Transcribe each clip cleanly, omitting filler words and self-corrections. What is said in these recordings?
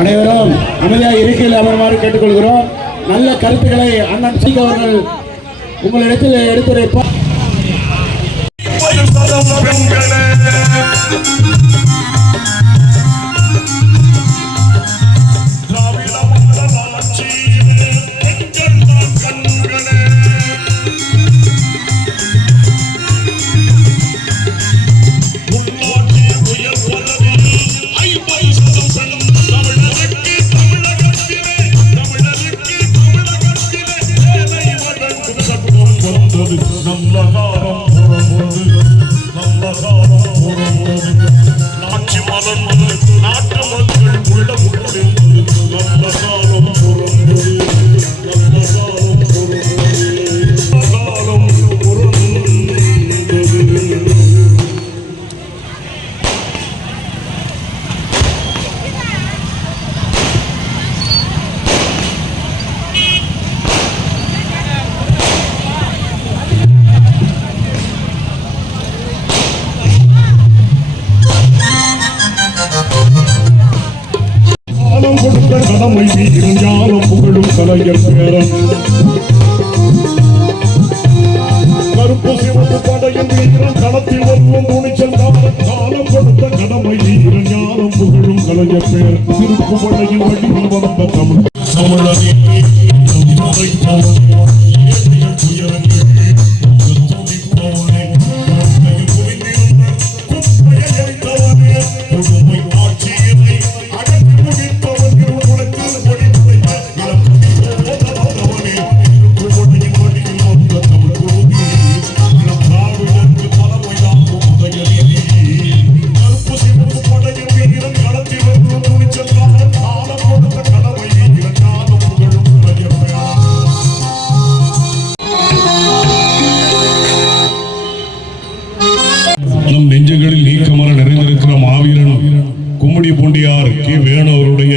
அனைவரும் அமைதியாக இருக்கையில் அமருமாறு கேட்டுக்கொள்கிறோம். நல்ல கருத்துக்களை அண்ணன் சீக் அவர்கள் உங்களிடத்தில் எடுத்துரைப்பார். கடமை இருந்தாலும் புகழும் கலைஞர் பேரன் கருப்பு சிவப்பு படையின் வீரன் களத்தில் வருவோம் துணிச்சல் காலம் கொடுத்த கடமை இருந்தாலும் புகழும் கலைஞர் பேரன் திருப்பு படையின் வழியில் வந்த தமிழ் தமிழரின் நெஞ்சங்களில் நீக்கமர நிறைந்திருக்கிற மாவீரன் கும்மிடி பூண்டியார் கே வேணு அவருடைய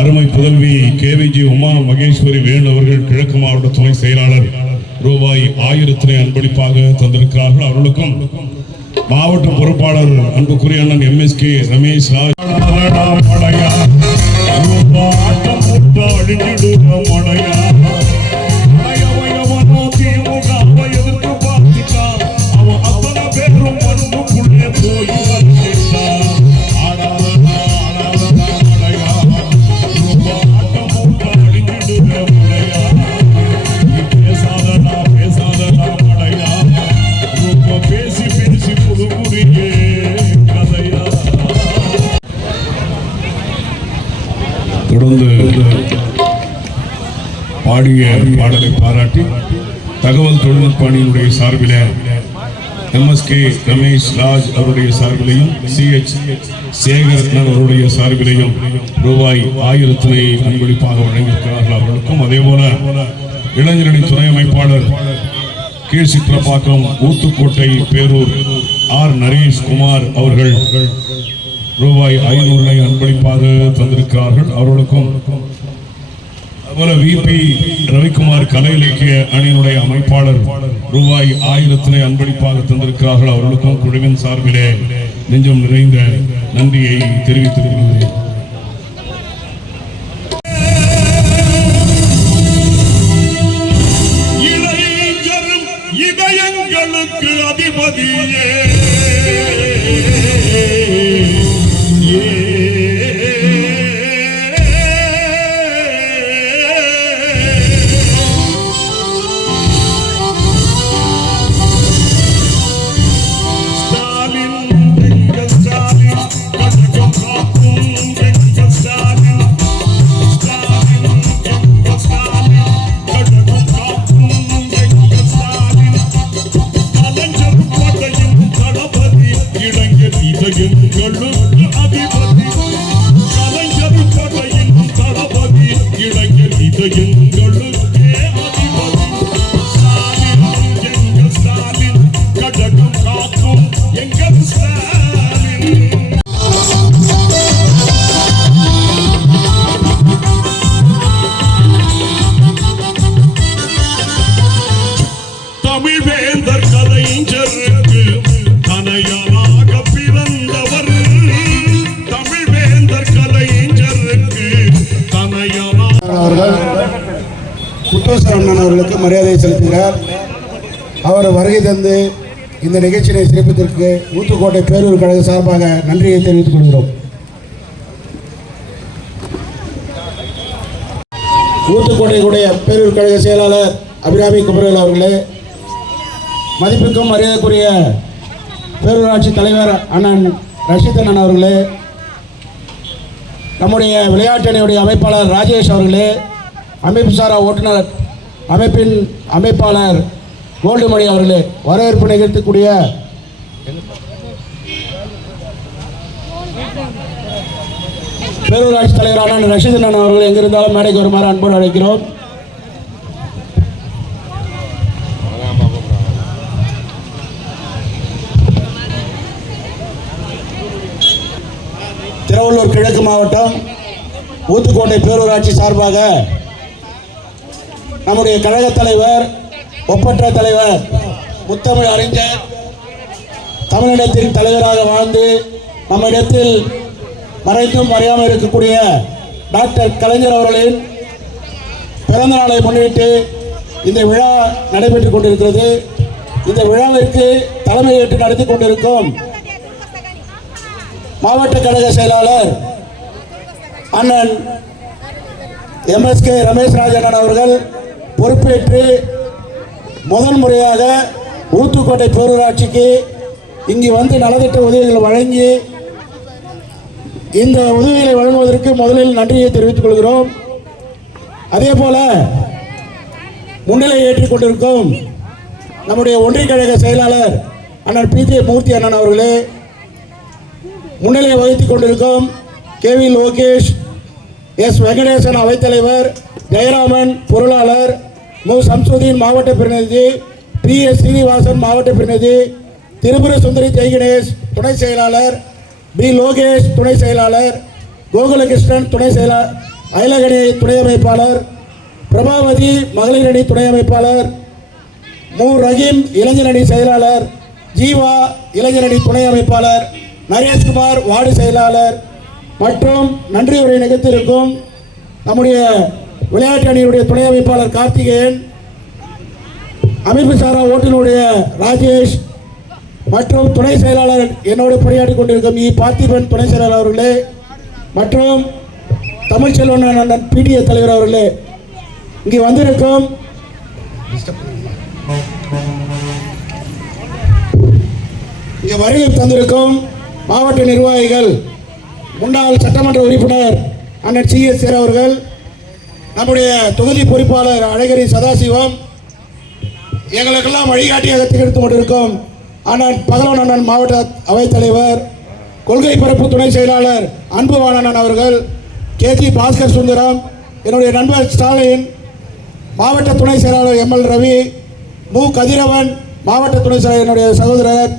அருமை புதல்வி கேவிஜி உமா மகேஸ்வரி வேணு அவர்கள் கிழக்கு மாவட்ட துணை செயலாளர் ரூபாய் 1000 அன்பளிப்பாக தந்திருக்கிறார்கள். அவர்களுக்கும் மாவட்ட பொறுப்பாளர் அன்புக்குரிய அண்ணன் MSK ரமேஷ் ராஜ் தொடர்ந்து பாடிய பாடலை பாராட்டி தகவல் தொழில்நுட்ப அணியினுடைய சார்பில் MSK ரமேஷ் ராஜ் அவருடைய சார்பிலையும் CH சேகரத்னன் அவருடைய சார்பிலையும் ரூபாய் 1000 அன்பளிப்பாக வழங்கியிருக்கிறார்கள். அவர்களுக்கும் அதேபோல இளைஞரணி துணை அமைப்பாளர் கீழ்சிற்றப்பாக்கம் ஊத்துக்கோட்டை பேரூர் R நரேஷ்குமார் அவர்கள் ரூபாய் 500 அன்பளிப்பாக தந்திருக்கிறார்கள். அவர்களுக்கும் அதுபோல VP ரவிக்குமார் கலை இலக்கிய அணியினுடைய அமைப்பாளர் ரூபாய் 1000 அன்பளிப்பாக தந்திருக்கிறார்கள். அவர்களுக்கும் குழுவின் சார்பிலே நெஞ்சம் நிறைந்த நன்றியை தெரிவித்திருக்கிறேன். இதயங்களுக்கு அதிபதியே அதிபதி வேந்தர் கலைஞருக்கு தனையனாக பிறந்தவர். தமிழ் வேந்தர் கலைஞருக்கு தனையனாக அவர்கள் முத்துசாமி அவர்களுக்கு மரியாதை செலுத்துகிறார். அவர் வருகை தந்து இந்த நிகழ்ச்சியை சிறப்பித்திற்கு ஊத்துக்கோட்டை பேரூர் கழக சார்பாக நன்றியை தெரிவித்துக் கொள்கிறோம். ஊத்துக்கோட்டையுடைய பேரூர் கழக செயலாளர் அபிராமி குமரவேல் அவர்களே, மதிப்புக்கும் மரியாதைக்குரிய பேரூராட்சி தலைவர் அண்ணன் ரஷீத் அண்ணன் அவர்களே, நம்முடைய விளையாட்டு அணியுடைய அமைப்பாளர் ராஜேஷ் அவர்களே, அமைப்பு சாரா ஓட்டுநர் அமைப்பின் அமைப்பாளர் கோல்டுமணி அவர்களே, வரவேற்பு நிகழ்த்தக்கூடிய பேரூராட்சி தலைவரான ரஷீத் அண்ணன் அவர்கள் எங்கிருந்தாலும் மேடைக்கு வருமாறு அன்போடு அழைக்கிறோம். திருவள்ளூர் கிழக்கு மாவட்டம் ஊத்துக்கோட்டை பேரூராட்சி சார்பாக நம்முடைய கழக தலைவர் ஒப்பற்ற தலைவர் முத்தமிழ் அறிஞர் தமிழினத்தின் தலைவராக வாழ்ந்து நம்மிடத்தில் மறைத்தும் மறையாமல் இருக்கக்கூடிய டாக்டர் கலைஞர் அவர்களின் பிறந்த நாளை முன்னிட்டு இந்த விழா நடைபெற்றுக் கொண்டிருக்கிறது. இந்த விழாவிற்கு தலைமையேற்று நடத்தி கொண்டிருக்கும் மாவட்ட கழக செயலாளர் அண்ணன் MSK ரமேஷ் ராஜன் அவர்கள் பொறுப்பேற்று முதல் முறையாக ஊத்துக்கோட்டை பேரூராட்சிக்கு இங்கு வந்து நலத்திட்ட உதவிகள் வழங்கி இந்த உதவிகளை வழங்குவதற்கு முதலில் நன்றியை தெரிவித்துக் கொள்கிறோம். அதே போல முன்னிலை ஏற்றிக் கொண்டிருக்கும் நம்முடைய ஒன்றிய கழக செயலாளர் அண்ணன் PT மூர்த்தி அண்ணன் அவர்களே, முன்னிலை வகித்துக் கொண்டிருக்கும் KV லோகேஷ், S வெங்கடேசன் அவைத்தலைவர், ஜெயராமன் பொருளாளர், மு சம்சுதீன் மாவட்ட பிரதிநிதி, PS சீனிவாசன் மாவட்ட பிரதிநிதி, திரிபுர சுந்தரி ஜெய்கணேஷ் துணை செயலாளர், B லோகேஷ் துணை செயலாளர், கோகுலகிருஷ்ணன் துணை செயலாளர், அயலகணி துணை அமைப்பாளர், பிரபாவதி மகளிர் அணி துணை அமைப்பாளர், மு ரஹீம் இளைஞரணி செயலாளர், ஜீவா இளைஞரணி துணை அமைப்பாளர், நரேஷ்குமார் வார்டு செயலாளர் மற்றும் நன்றி உரை நிகழ்த்தியிருக்கும் நம்முடைய விளையாட்டு அணியுடைய துணை அமைப்பாளர் கார்த்திகேயன், அமைப்பு சாரா ஓட்டுநருடைய ராஜேஷ் மற்றும் துணை செயலாளர் என்னோடு பணியாற்றிக் கொண்டிருக்கும் பார்த்திபன் துணை செயலாளர் அவர்களே மற்றும் தமிழ்ச்செல்வன் அண்ணன் PTA தலைவர் அவர்களே, இங்கே வந்திருக்கும் இங்கே வருகை தந்திருக்கும் மாவட்ட நிர்வாகிகள், முன்னாள் சட்டமன்ற உறுப்பினர் அண்ணன் CS அவர்கள், நம்முடைய தொகுதி பொறுப்பாளர் அழகிரி சதாசிவம், எங்களுக்கெல்லாம் வழிகாட்டியாக திகழ்த்து கொண்டிருக்கும் அண்ணன் பகலவன் அண்ணன் மாவட்ட அவைத்தலைவர், கொள்கை பரப்பு துணை செயலாளர் அன்புவாணன் அவர்கள், KG பாஸ்கர் சுந்தரம், என்னுடைய நண்பர் ஸ்டாலின், மாவட்ட துணை செயலாளர் ML ரவி, மு கதிரவன் மாவட்ட துணை செயலாளர் என்னுடைய சகோதரர்,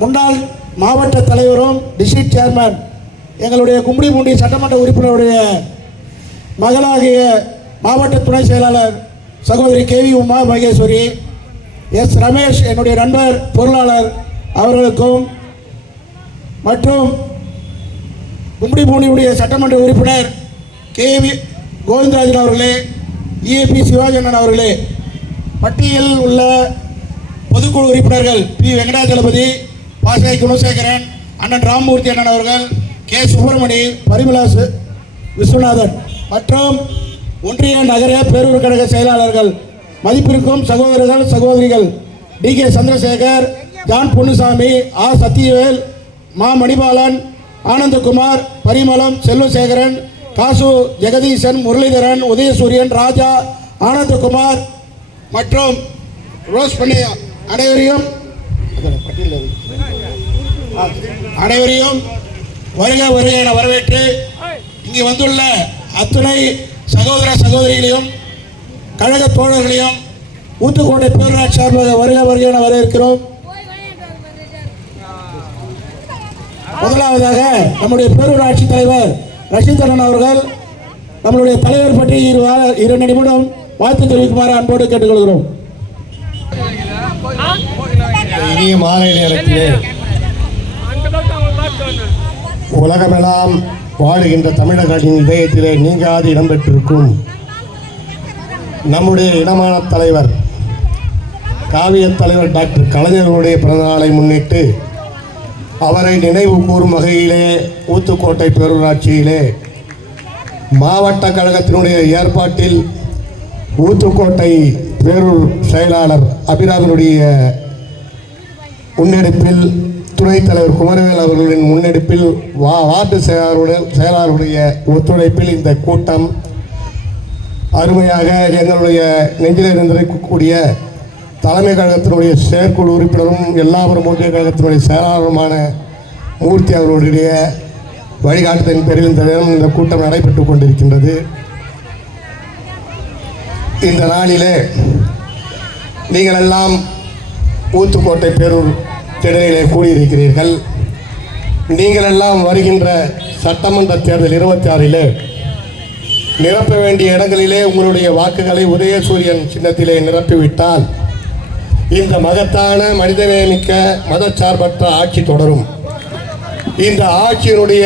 முன்னாள் மாவட்ட தலைவரும் டிஸ்ட்ரிக்ட் சேர்மன் எங்களுடைய கும்மிடிப்பூண்டி சட்டமன்ற உறுப்பினருடைய மகளாகிய மாவட்ட துணை செயலாளர் சகோதரி KV உமா மகேஸ்வரி, S ரமேஷ் என்னுடைய நண்பர் பொருளாளர் அவர்களுக்கும் மற்றும் கும்மிடிப்பூண்டியுடைய சட்டமன்ற உறுப்பினர் KV கோவிந்தராஜன் அவர்களே, EAP சிவாஜனன் அவர்களே, பட்டியலில் உள்ள பொதுக்குழு உறுப்பினர்கள் P வெங்கடாஜலபதி, பாசாய் குணசேகரன், அண்ணன் ராமமூர்த்தி அண்ணன் அவர்கள், K சுப்பிரமணி, பரிமலா விஸ்வநாதன் மற்றும் ஒன்றிய நகர பேரூர் கழக செயலாளர்கள், மதிப்பிற்கும் சகோதரர்கள் சகோதரிகள் DK சந்திரசேகர், ஜான் பொன்னுசாமி, சத்தியவேல், மா மணிபாலன், ஆனந்தகுமார், பரிமளம், செல்வசேகரன், காசு ஜெகதீசன், முரளிதரன், உதயசூரியன், ராஜா, ஆனந்தகுமார் மற்றும் ரோஸ் பண்ணையா அனைவரையும் வருக வருக என வரவேற்று இங்கு வந்துள்ள அத்துணை சகோதர சகோதரிகளையும் கழக தோழர்களையும் ஊத்துக்கோட்டை பேரூராட்சி சார்பாக வருக வருக என வரவேற்கிறோம். முதலாவதாக நம்முடைய பேரூராட்சி தலைவர் ரஷீத் அண்ணன் அவர்கள் நம்மளுடைய தலைவர் பற்றி 2 நிமிடம் வாழ்த்து தெரிவிக்குமாறு அன்போடு கேட்டுக்கொள்கிறோம். இனிய மாலை நேரத்திலே உலகமெல்லாம் வாழுகின்ற தமிழர்களின் இதயத்திலே நீங்காது இடம்பெற்றிருக்கும் நம்முடைய இனமான தலைவர் காவியத் தலைவர் டாக்டர் கலைஞர்களுடைய பிறந்தநாளை முன்னிட்டு அவரை நினைவு கூறும் வகையிலே ஊத்துக்கோட்டை பேரூராட்சியிலே மாவட்ட கழகத்தினுடைய ஏற்பாட்டில் ஊத்துக்கோட்டை பேரூர் செயலாளர் அபிராமனுடைய முன்னெடுப்பில் துணைத் தலைவர் குமரவேல் அவர்களின் முன்னெடுப்பில் வார்டு செயலாளருடைய ஒத்துழைப்பில் இந்த கூட்டம் அருமையாக எங்களுடைய நெஞ்சில் இருந்திருக்கக்கூடிய தலைமை கழகத்தினுடைய செயற்குழு உறுப்பினரும் எல்லாவரும் ஒன்றிய கழகத்தினுடைய செயலாளருமான மூர்த்தி அவர்களுடைய வழிகாட்டுதலின் பேரில் இந்த தினம் இந்த கூட்டம் நடைபெற்று கொண்டிருக்கின்றது. இந்த நாளிலே நீங்கள் எல்லாம் ஊத்துக்கோட்டை பேரூர் திடலிலே கூடியிருக்கிறீர்கள். நீங்கள் எல்லாம் வருகின்ற சட்டமன்ற தேர்தல் 26 நிரப்ப வேண்டிய இடங்களிலே உங்களுடைய வாக்குகளை உதயசூரியன் சின்னத்திலே நிரப்பிவிட்டால் இந்த மகத்தான மனிதநேயமிக்க மதச்சார்பற்ற ஆட்சி தொடரும். இந்த ஆட்சியினுடைய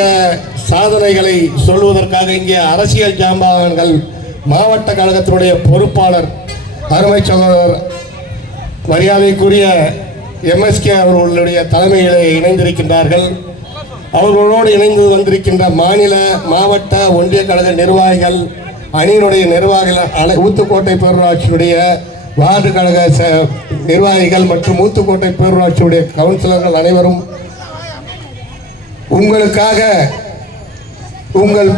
சாதனைகளை சொல்வதற்காக இங்கே அரசியல் ஜாம்பவான்கள் மாவட்ட கழகத்தினுடைய பொறுப்பாளர் அருமை சகோதரர் மரியாதைக்குரிய எம்எஸ்கே அவர்களுடைய தலைமையிலே இணைந்திருக்கின்றார்கள். அவர்களோடு இணைந்து வந்திருக்கின்ற மாநில மாவட்ட ஒன்றிய கழக நிர்வாகிகள் அணியினுடைய நிர்வாகிகள் ஊத்துக்கோட்டை பேரூராட்சியுடைய வார்டு கழக நிர்வாகிகள் மற்றும் ஊத்துக்கோட்டை பேரூராட்சியுடைய கவுன்சிலர்கள் அனைவரும் உங்களுக்காக உங்கள்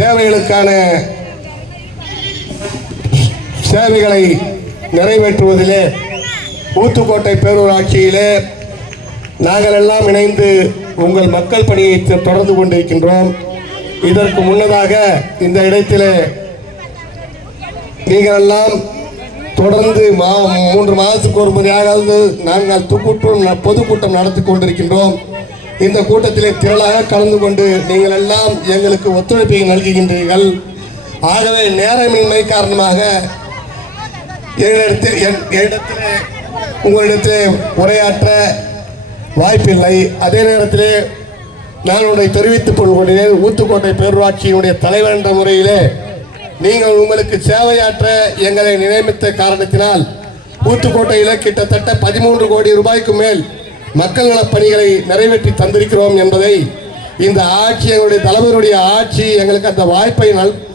தேவைகளுக்கான சேவைகளை நிறைவேற்றுவதிலே ஊத்துக்கோட்டை பேரூராட்சியிலே நாங்கள் எல்லாம் இணைந்து உங்கள் மக்கள் பணியை தொடர்ந்து கொண்டிருக்கின்றோம். இதற்கு முன்னதாக இந்த இடத்திலே நீங்கள் எல்லாம் தொடர்ந்து 3 மாதத்துக்கு ஒரு முறையாவது நாங்கள் பொதுக்கூட்டம் நடத்தி கொண்டிருக்கின்றோம். இந்த கூட்டத்திலே திரளாக கலந்து கொண்டு நீங்கள் எல்லாம் எங்களுக்கு ஒத்துழைப்பை நல்குகின்றீர்கள். ஆகவே நேரமின்மை காரணமாக உங்களிடத்திலே உரையாற்ற வாய்ப்பில்லை. அதே நேரத்திலே நான் உங்களை தெரிவித்துக் கொள்கிறேன். ஊத்துக்கோட்டை பேரூராட்சியினுடைய தலைவர் என்ற முறையிலே நீங்கள் உங்களுக்கு சேவையாற்ற எங்களை நியமித்த காரணத்தினால் ஊத்துக்கோட்டையில் கிட்டத்தட்ட 13 கோடி ரூபாய்க்கு மேல் மக்கள் நலப் பணிகளை நிறைவேற்றி தந்திருக்கிறோம் என்பதை இந்த ஆட்சி எங்களுடைய தலைவருடைய ஆட்சி எங்களுக்கு அந்த வாய்ப்பை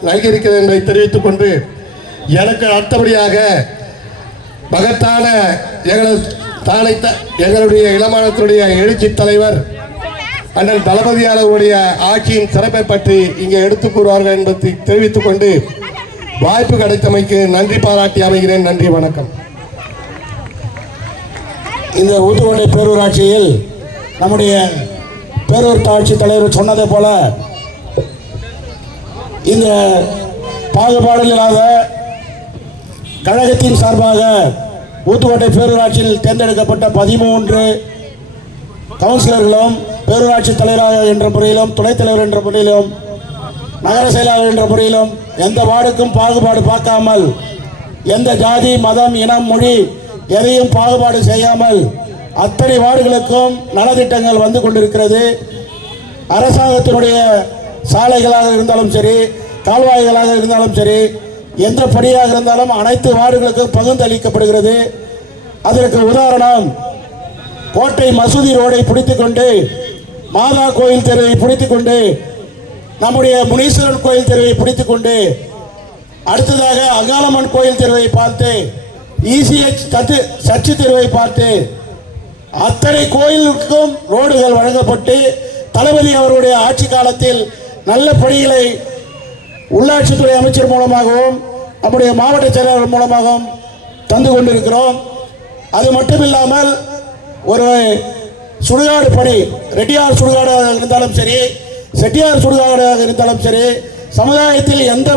நல்கியிருக்கிறது என்பதை தெரிவித்துக் கொண்டு எனக்கு அடுத்தபடியாக மகத்தான எங்களுடைய இளமானத்தினுடைய எழுச்சி தலைவர் அண்ணன் தளபதியாளருடைய ஆட்சியின் சிறப்பை பற்றி இங்கே எடுத்துக் கூறுவார்கள் என்பதை தெரிவித்துக் கொண்டு வாய்ப்பு கிடைத்தமைக்கு நன்றி பாராட்டி அமைகிறேன். நன்றி, வணக்கம். இந்த ஊத்துக்கோட்டை பேரூராட்சியில் நம்முடைய பேரூர் ஆட்சி தலைவர் சொன்னதை போல இந்த பாகுபாடு இல்லாத கழகத்தின் சார்பாக ஊத்துக்கோட்டை பேரூராட்சியில் தேர்ந்தெடுக்கப்பட்ட 13 கவுன்சிலர்களும் பேரூராட்சி தலைவராக என்ற முறையிலும் துணைத் தலைவர் என்ற முறையிலும் நகர செயலாளர் என்ற முறையிலும் எந்த வார்டுக்கும் பாகுபாடு பார்க்காமல் எந்த ஜாதி மதம் இனம் மொழி எதையும் பாகுபாடு செய்யாமல் அத்தனை வார்டுகளுக்கும் நலத்திட்டங்கள் வந்து கொண்டிருக்கிறது. அரசாங்கத்தினுடைய சாலைகளாக இருந்தாலும் சரி, கால்வாய்களாக இருந்தாலும் சரி, எந்த பணியாக இருந்தாலும் அனைத்து வார்டுகளுக்கும் பகிர்ந்தளிக்கப்படுகிறது. அதற்கு உதாரணம் கோட்டை மசூதி ரோடை பிடித்துக்கொண்டு மாதா கோயில் தெருவை பிடித்துக்கொண்டு நம்முடைய முனீஸ்வரன் கோயில் தெருவை பிடித்துக்கொண்டு அடுத்ததாக அங்காளம்மன் கோயில் தெருவை பார்த்து இசிஎச் சர்ச்சு தெருவை பார்த்து அத்தனை கோயிலுக்கும் ரோடுகள் வழங்கப்பட்டு தளபதி அவருடைய ஆட்சி காலத்தில் நல்ல பணிகளை உள்ளாட்சித்துறை அமைச்சர் மூலமாகவும் நம்முடைய மாவட்ட செயலாளர் மூலமாகவும் தந்து கொண்டிருக்கிறோம். அது மட்டுமில்லாமல் ஒரு சுடுகாடு பணி, ரெட்டியார் சுடுகாடாக இருந்தாலும் சரி, செட்டியார் சுடுகாடாக இருந்தாலும் சரி, சமுதாயத்தில் எந்த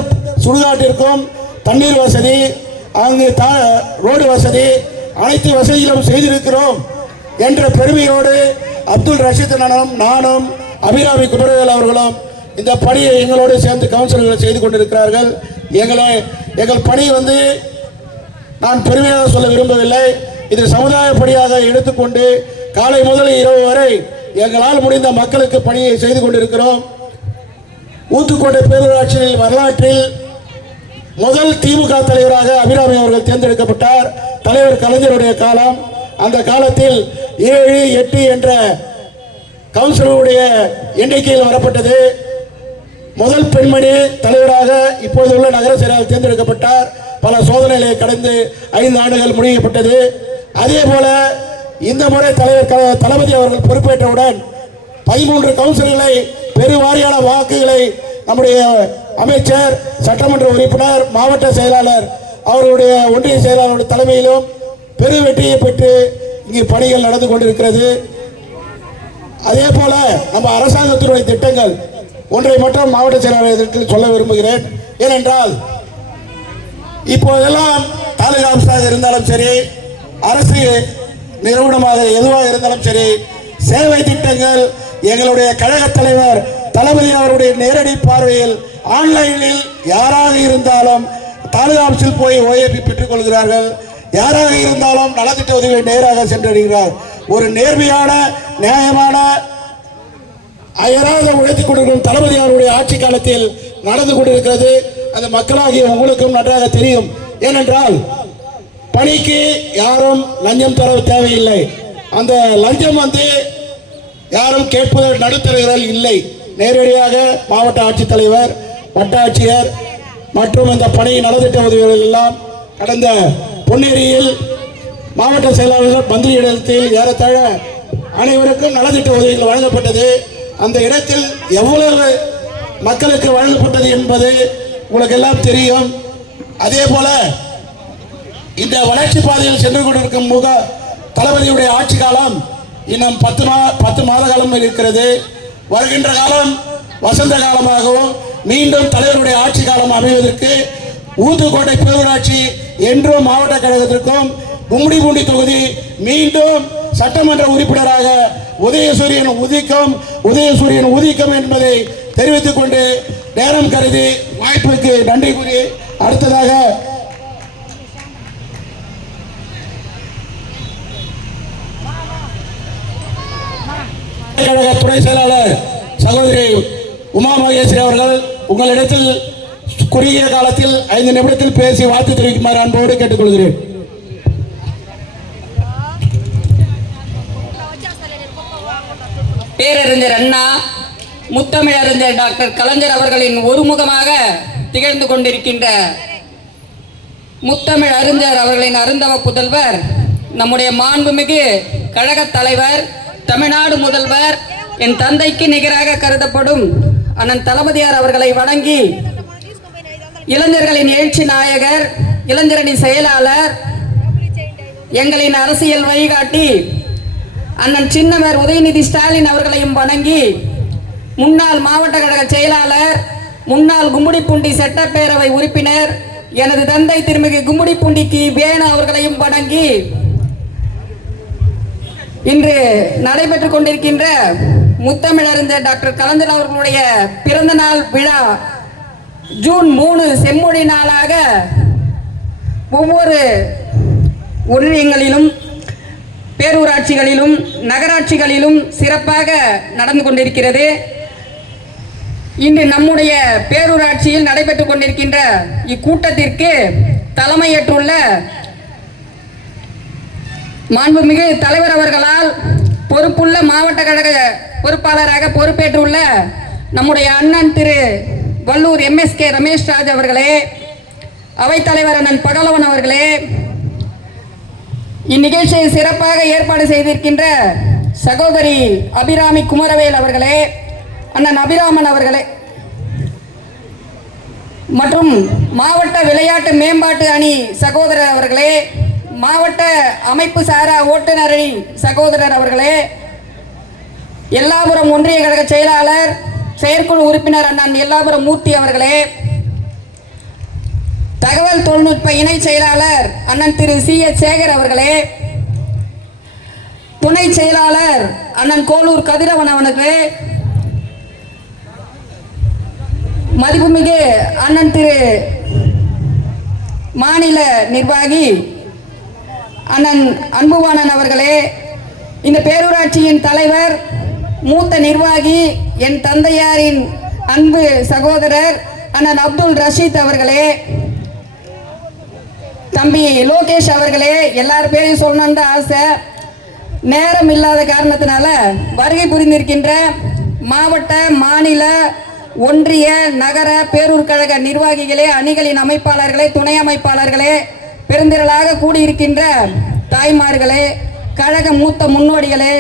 சுடுகாட்டிற்கும் தண்ணீர் வசதி, அங்கு ரோடு வசதி, அனைத்து வசதிகளும் செய்திருக்கிறோம் என்ற பெருமையோடு அப்துல் ரஷீத் நானும் அபிராமி குமரவேல் அவர்களும் இந்த பணியை எங்களோடு சேர்ந்து கவுன்சிலர்கள் செய்து கொண்டிருக்கிறார்கள். எங்கள் பணி நான் பெருமையாக சொல்ல விரும்பவில்லை. இது சமுதாயப்படியாக எடுத்துக்கொண்டு காலை முதல் இரவு வரை எங்களால் முடிந்த மக்களுக்கு பணியை செய்து கொண்டிருக்கிறோம். ஊத்துக்கோட்டை பேரூராட்சியில் வரலாற்றில் முதல் திமுக தலைவராக அபிராமி அவர்கள் தேர்ந்தெடுக்கப்பட்டார். தலைவர் கலைஞருடைய காலம், அந்த காலத்தில் 7, 8 என்ற கவுன்சிலருடைய எண்ணிக்கையில் வரப்பட்டது. முதல் பெண்மணி தலைவராக இப்போதுள்ள நகர செயலாளர் தேர்ந்தெடுக்கப்பட்டார். பல சோதனைகளை கடந்து 5 ஆண்டுகள் முடிக்கப்பட்டது. அதே போல இந்த முறை தலைவர் தளபதி அவர்கள் பொறுப்பேற்றவுடன் 13 கவுன்சிலர்களை பெருவாரியான வாக்குகளை நம்முடைய அமைச்சர், சட்டமன்ற உறுப்பினர், மாவட்ட செயலாளர் அவர்களுடைய ஒன்றிய செயலாளருடைய தலைமையிலும் பெரு வெற்றியை பெற்று இங்கு பணிகள் நடந்து கொண்டிருக்கிறது. அதே போல நம்ம அரசாங்கத்தினுடைய திட்டங்கள் ஒன்றை மட்டும் மாவட்ட செயலாளர் சொல்ல விரும்புகிறேன். ஏனென்றால் இப்போதெல்லாம் தாலுகா ஆபீஸாக இருந்தாலும் சரி, அரசு நிறுவனமாக எதுவாக இருந்தாலும் சரி, சேவை திட்டங்கள் எங்களுடைய கழக தலைவர் தளபதி அவருடைய நேரடி பார்வையில் ஆன்லைனில் யாராக இருந்தாலும் தாலுகா ஆபீஸில் போய் ஓஏபி பெற்றுக் கொள்கிறார்கள். யாராக இருந்தாலும் நலத்திட்ட உதவியை நேராக சென்றடைகிறார். ஒரு நேர்மையான, நியாயமான, அயராக உழைத்துக் கொண்டிருக்கும் தளபதி அவருடைய ஆட்சி காலத்தில் நடந்து கொண்டிருக்கிறது. அது மக்களாகிய உங்களுக்கும் நன்றாக தெரியும். ஏனென்றால் பணிக்கு யாரும் லஞ்சம் தர தேவையில்லை. அந்த லஞ்சம் யாரும் கேட்பதற்கு நடுத்தரகர்கள் இல்லை. நேரடியாக மாவட்ட ஆட்சித்தலைவர், வட்டாட்சியர் மற்றும் இந்த பணி நலத்திட்ட உதவிகள் எல்லாம் கடந்த பொன்னேரியில் மாவட்ட செயலாளர்கள் மந்திரி இடத்தில் ஏறத்தாழ அனைவருக்கும் நலத்திட்ட உதவிகள் வழங்கப்பட்டது. அந்த இடத்தில் எவ்வளவு மக்களுக்கு வழங்கப்பட்டது என்பது உங்களுக்கு எல்லாம் தெரியும். அதே போல இந்த வளர்ச்சி பாதையில் சென்று கொண்டிருக்கும் தளபதியுடைய ஆட்சி காலம் இன்னும் 10 மாத காலம் இருக்கிறது. வருகின்ற காலம் வசந்த காலமாகவும் மீண்டும் தலைவருடைய ஆட்சி காலம் அமைவதற்கு ஊத்துக்கோட்டை பேரூராட்சி என்றும் மாவட்ட கழகத்திற்கும் கும்மிடிப்பூண்டி தொகுதி மீண்டும் சட்டமன்ற உறுப்பினராக உதயசூரியன் உதிக்கும் என்பதை தெரிவித்துக் கொண்டு நேரம் கருதி வாய்ப்புக்கு நன்றி கூறி அடுத்ததாக கழக துணை செயலாளர் சகோதரி உமா மகேஸ்வரி அவர்கள் உங்களிடத்தில் குறுகிய காலத்தில் 5 நிமிடத்தில் பேசி வாழ்த்து தெரிவிக்குமாறு அன்போடு கேட்டுக்கொள்கிறேன். பேரறிஞர் அண்ணா, முத்தமிழறிஞர் டாக்டர் கலைஞர் அவர்களின் ஒருமுகமாக திகழ்ந்து கொண்டிருக்கின்ற முத்தமிழ் அறிஞர் அவர்களின் அருந்தவ புதல்வர், நம்முடைய மாண்புமிகு கழக தலைவர், தமிழ்நாடு முதல்வர், என் தந்தைக்கு நிகராக கருதப்படும் அண்ணன் தளபதியார் அவர்களை வணங்கி, இளைஞர்களின் எழுச்சி நாயகர், இளைஞரணி செயலாளர், எங்களின் அரசியல் வழிகாட்டி அண்ணன் சின்னவர் உதயநிதி ஸ்டாலின் அவர்களையும் வணங்கி, முன்னாள் மாவட்ட கழக செயலாளர், முன்னாள் கும்மிடிப்பூண்டி சட்டப்பேரவை உறுப்பினர் எனது தந்தை திருமிகு கும்மிடிப்பூண்டிக்கு வேணு அவர்களையும் வணங்கி, இன்று நடைபெற்றுக் கொண்டிருக்கின்ற முத்தமிழறிஞர் டாக்டர் கலைஞர் அவர்களுடைய பிறந்த நாள் விழா ஜூன் 3 செம்மொழி நாளாக ஒவ்வொரு ஒன்றியங்களிலும், பேரூராட்சிகளிலும், நகராட்சிகளிலும் சிறப்பாக நடந்து கொண்டிருக்கிறது. இன்று நம்முடைய பேரூராட்சியில் நடைபெற்றுக் கொண்டிருக்கின்ற இக்கூட்டத்திற்கு தலைமையேற்றுள்ள மாண்புமிகு தலைவர் அவர்களால் பொறுப்புள்ள மாவட்ட கழக பொறுப்பாளராக பொறுப்பேற்றுள்ள நம்முடைய அண்ணன் திரு வல்லூர் MSK ரமேஷ் ராஜ் அவர்களே, அவைத்தலைவர் அண்ணன் பகலவன் அவர்களே, இந்நிகழ்ச்சியை சிறப்பாக ஏற்பாடு செய்திருக்கின்ற சகோதரி அபிராமி குமரவேல் அவர்களே, அண்ணன் அபிராமன் அவர்களே மற்றும் மாவட்ட விளையாட்டு மேம்பாட்டு அணி சகோதரர் அவர்களே, மாவட்ட அமைப்பு சாரா ஓட்டுநர் அணி சகோதரர் அவர்களே, எல்லாபுரம் ஒன்றிய கழக செயலாளர் செயற்குழு உறுப்பினர் அண்ணன் எல்லாபுரம் மூர்த்தி அவர்களே, தகவல் தொழில்நுட்ப இணை செயலாளர் அண்ணன் திரு CH சேகர் அவர்களே, துணை செயலாளர் அண்ணன் கோலூர் கதிரவன் அவர்களே, மதிப்புமிகு அண்ணன் திரு மாநில நிர்வாகி அண்ணன் அன்புவாணன் அவர்களே, இந்த பேரூராட்சியின் தலைவர், மூத்த நிர்வாகி, என் தந்தையாரின் அன்பு சகோதரர் அண்ணன் அப்துல் ரஷீத் அவர்களே, தம்பி லோகேஷ் அவர்களே, எல்லார் பேரையும் சொல்லணும்னு தான் ஆசை. நேரம் இல்லாத காரணத்தினால வருகை புரிந்திருக்கின்ற மாவட்ட, மாநில, ஒன்றிய, நகர, பேரூர் கழக நிர்வாகிகளே, அணிகளின் அமைப்பாளர்களே, துணை அமைப்பாளர்களே, பெருந்திரளாக கூடியிருக்கின்ற தாய்மார்களே, கழக மூத்த முன்னோடிகளே,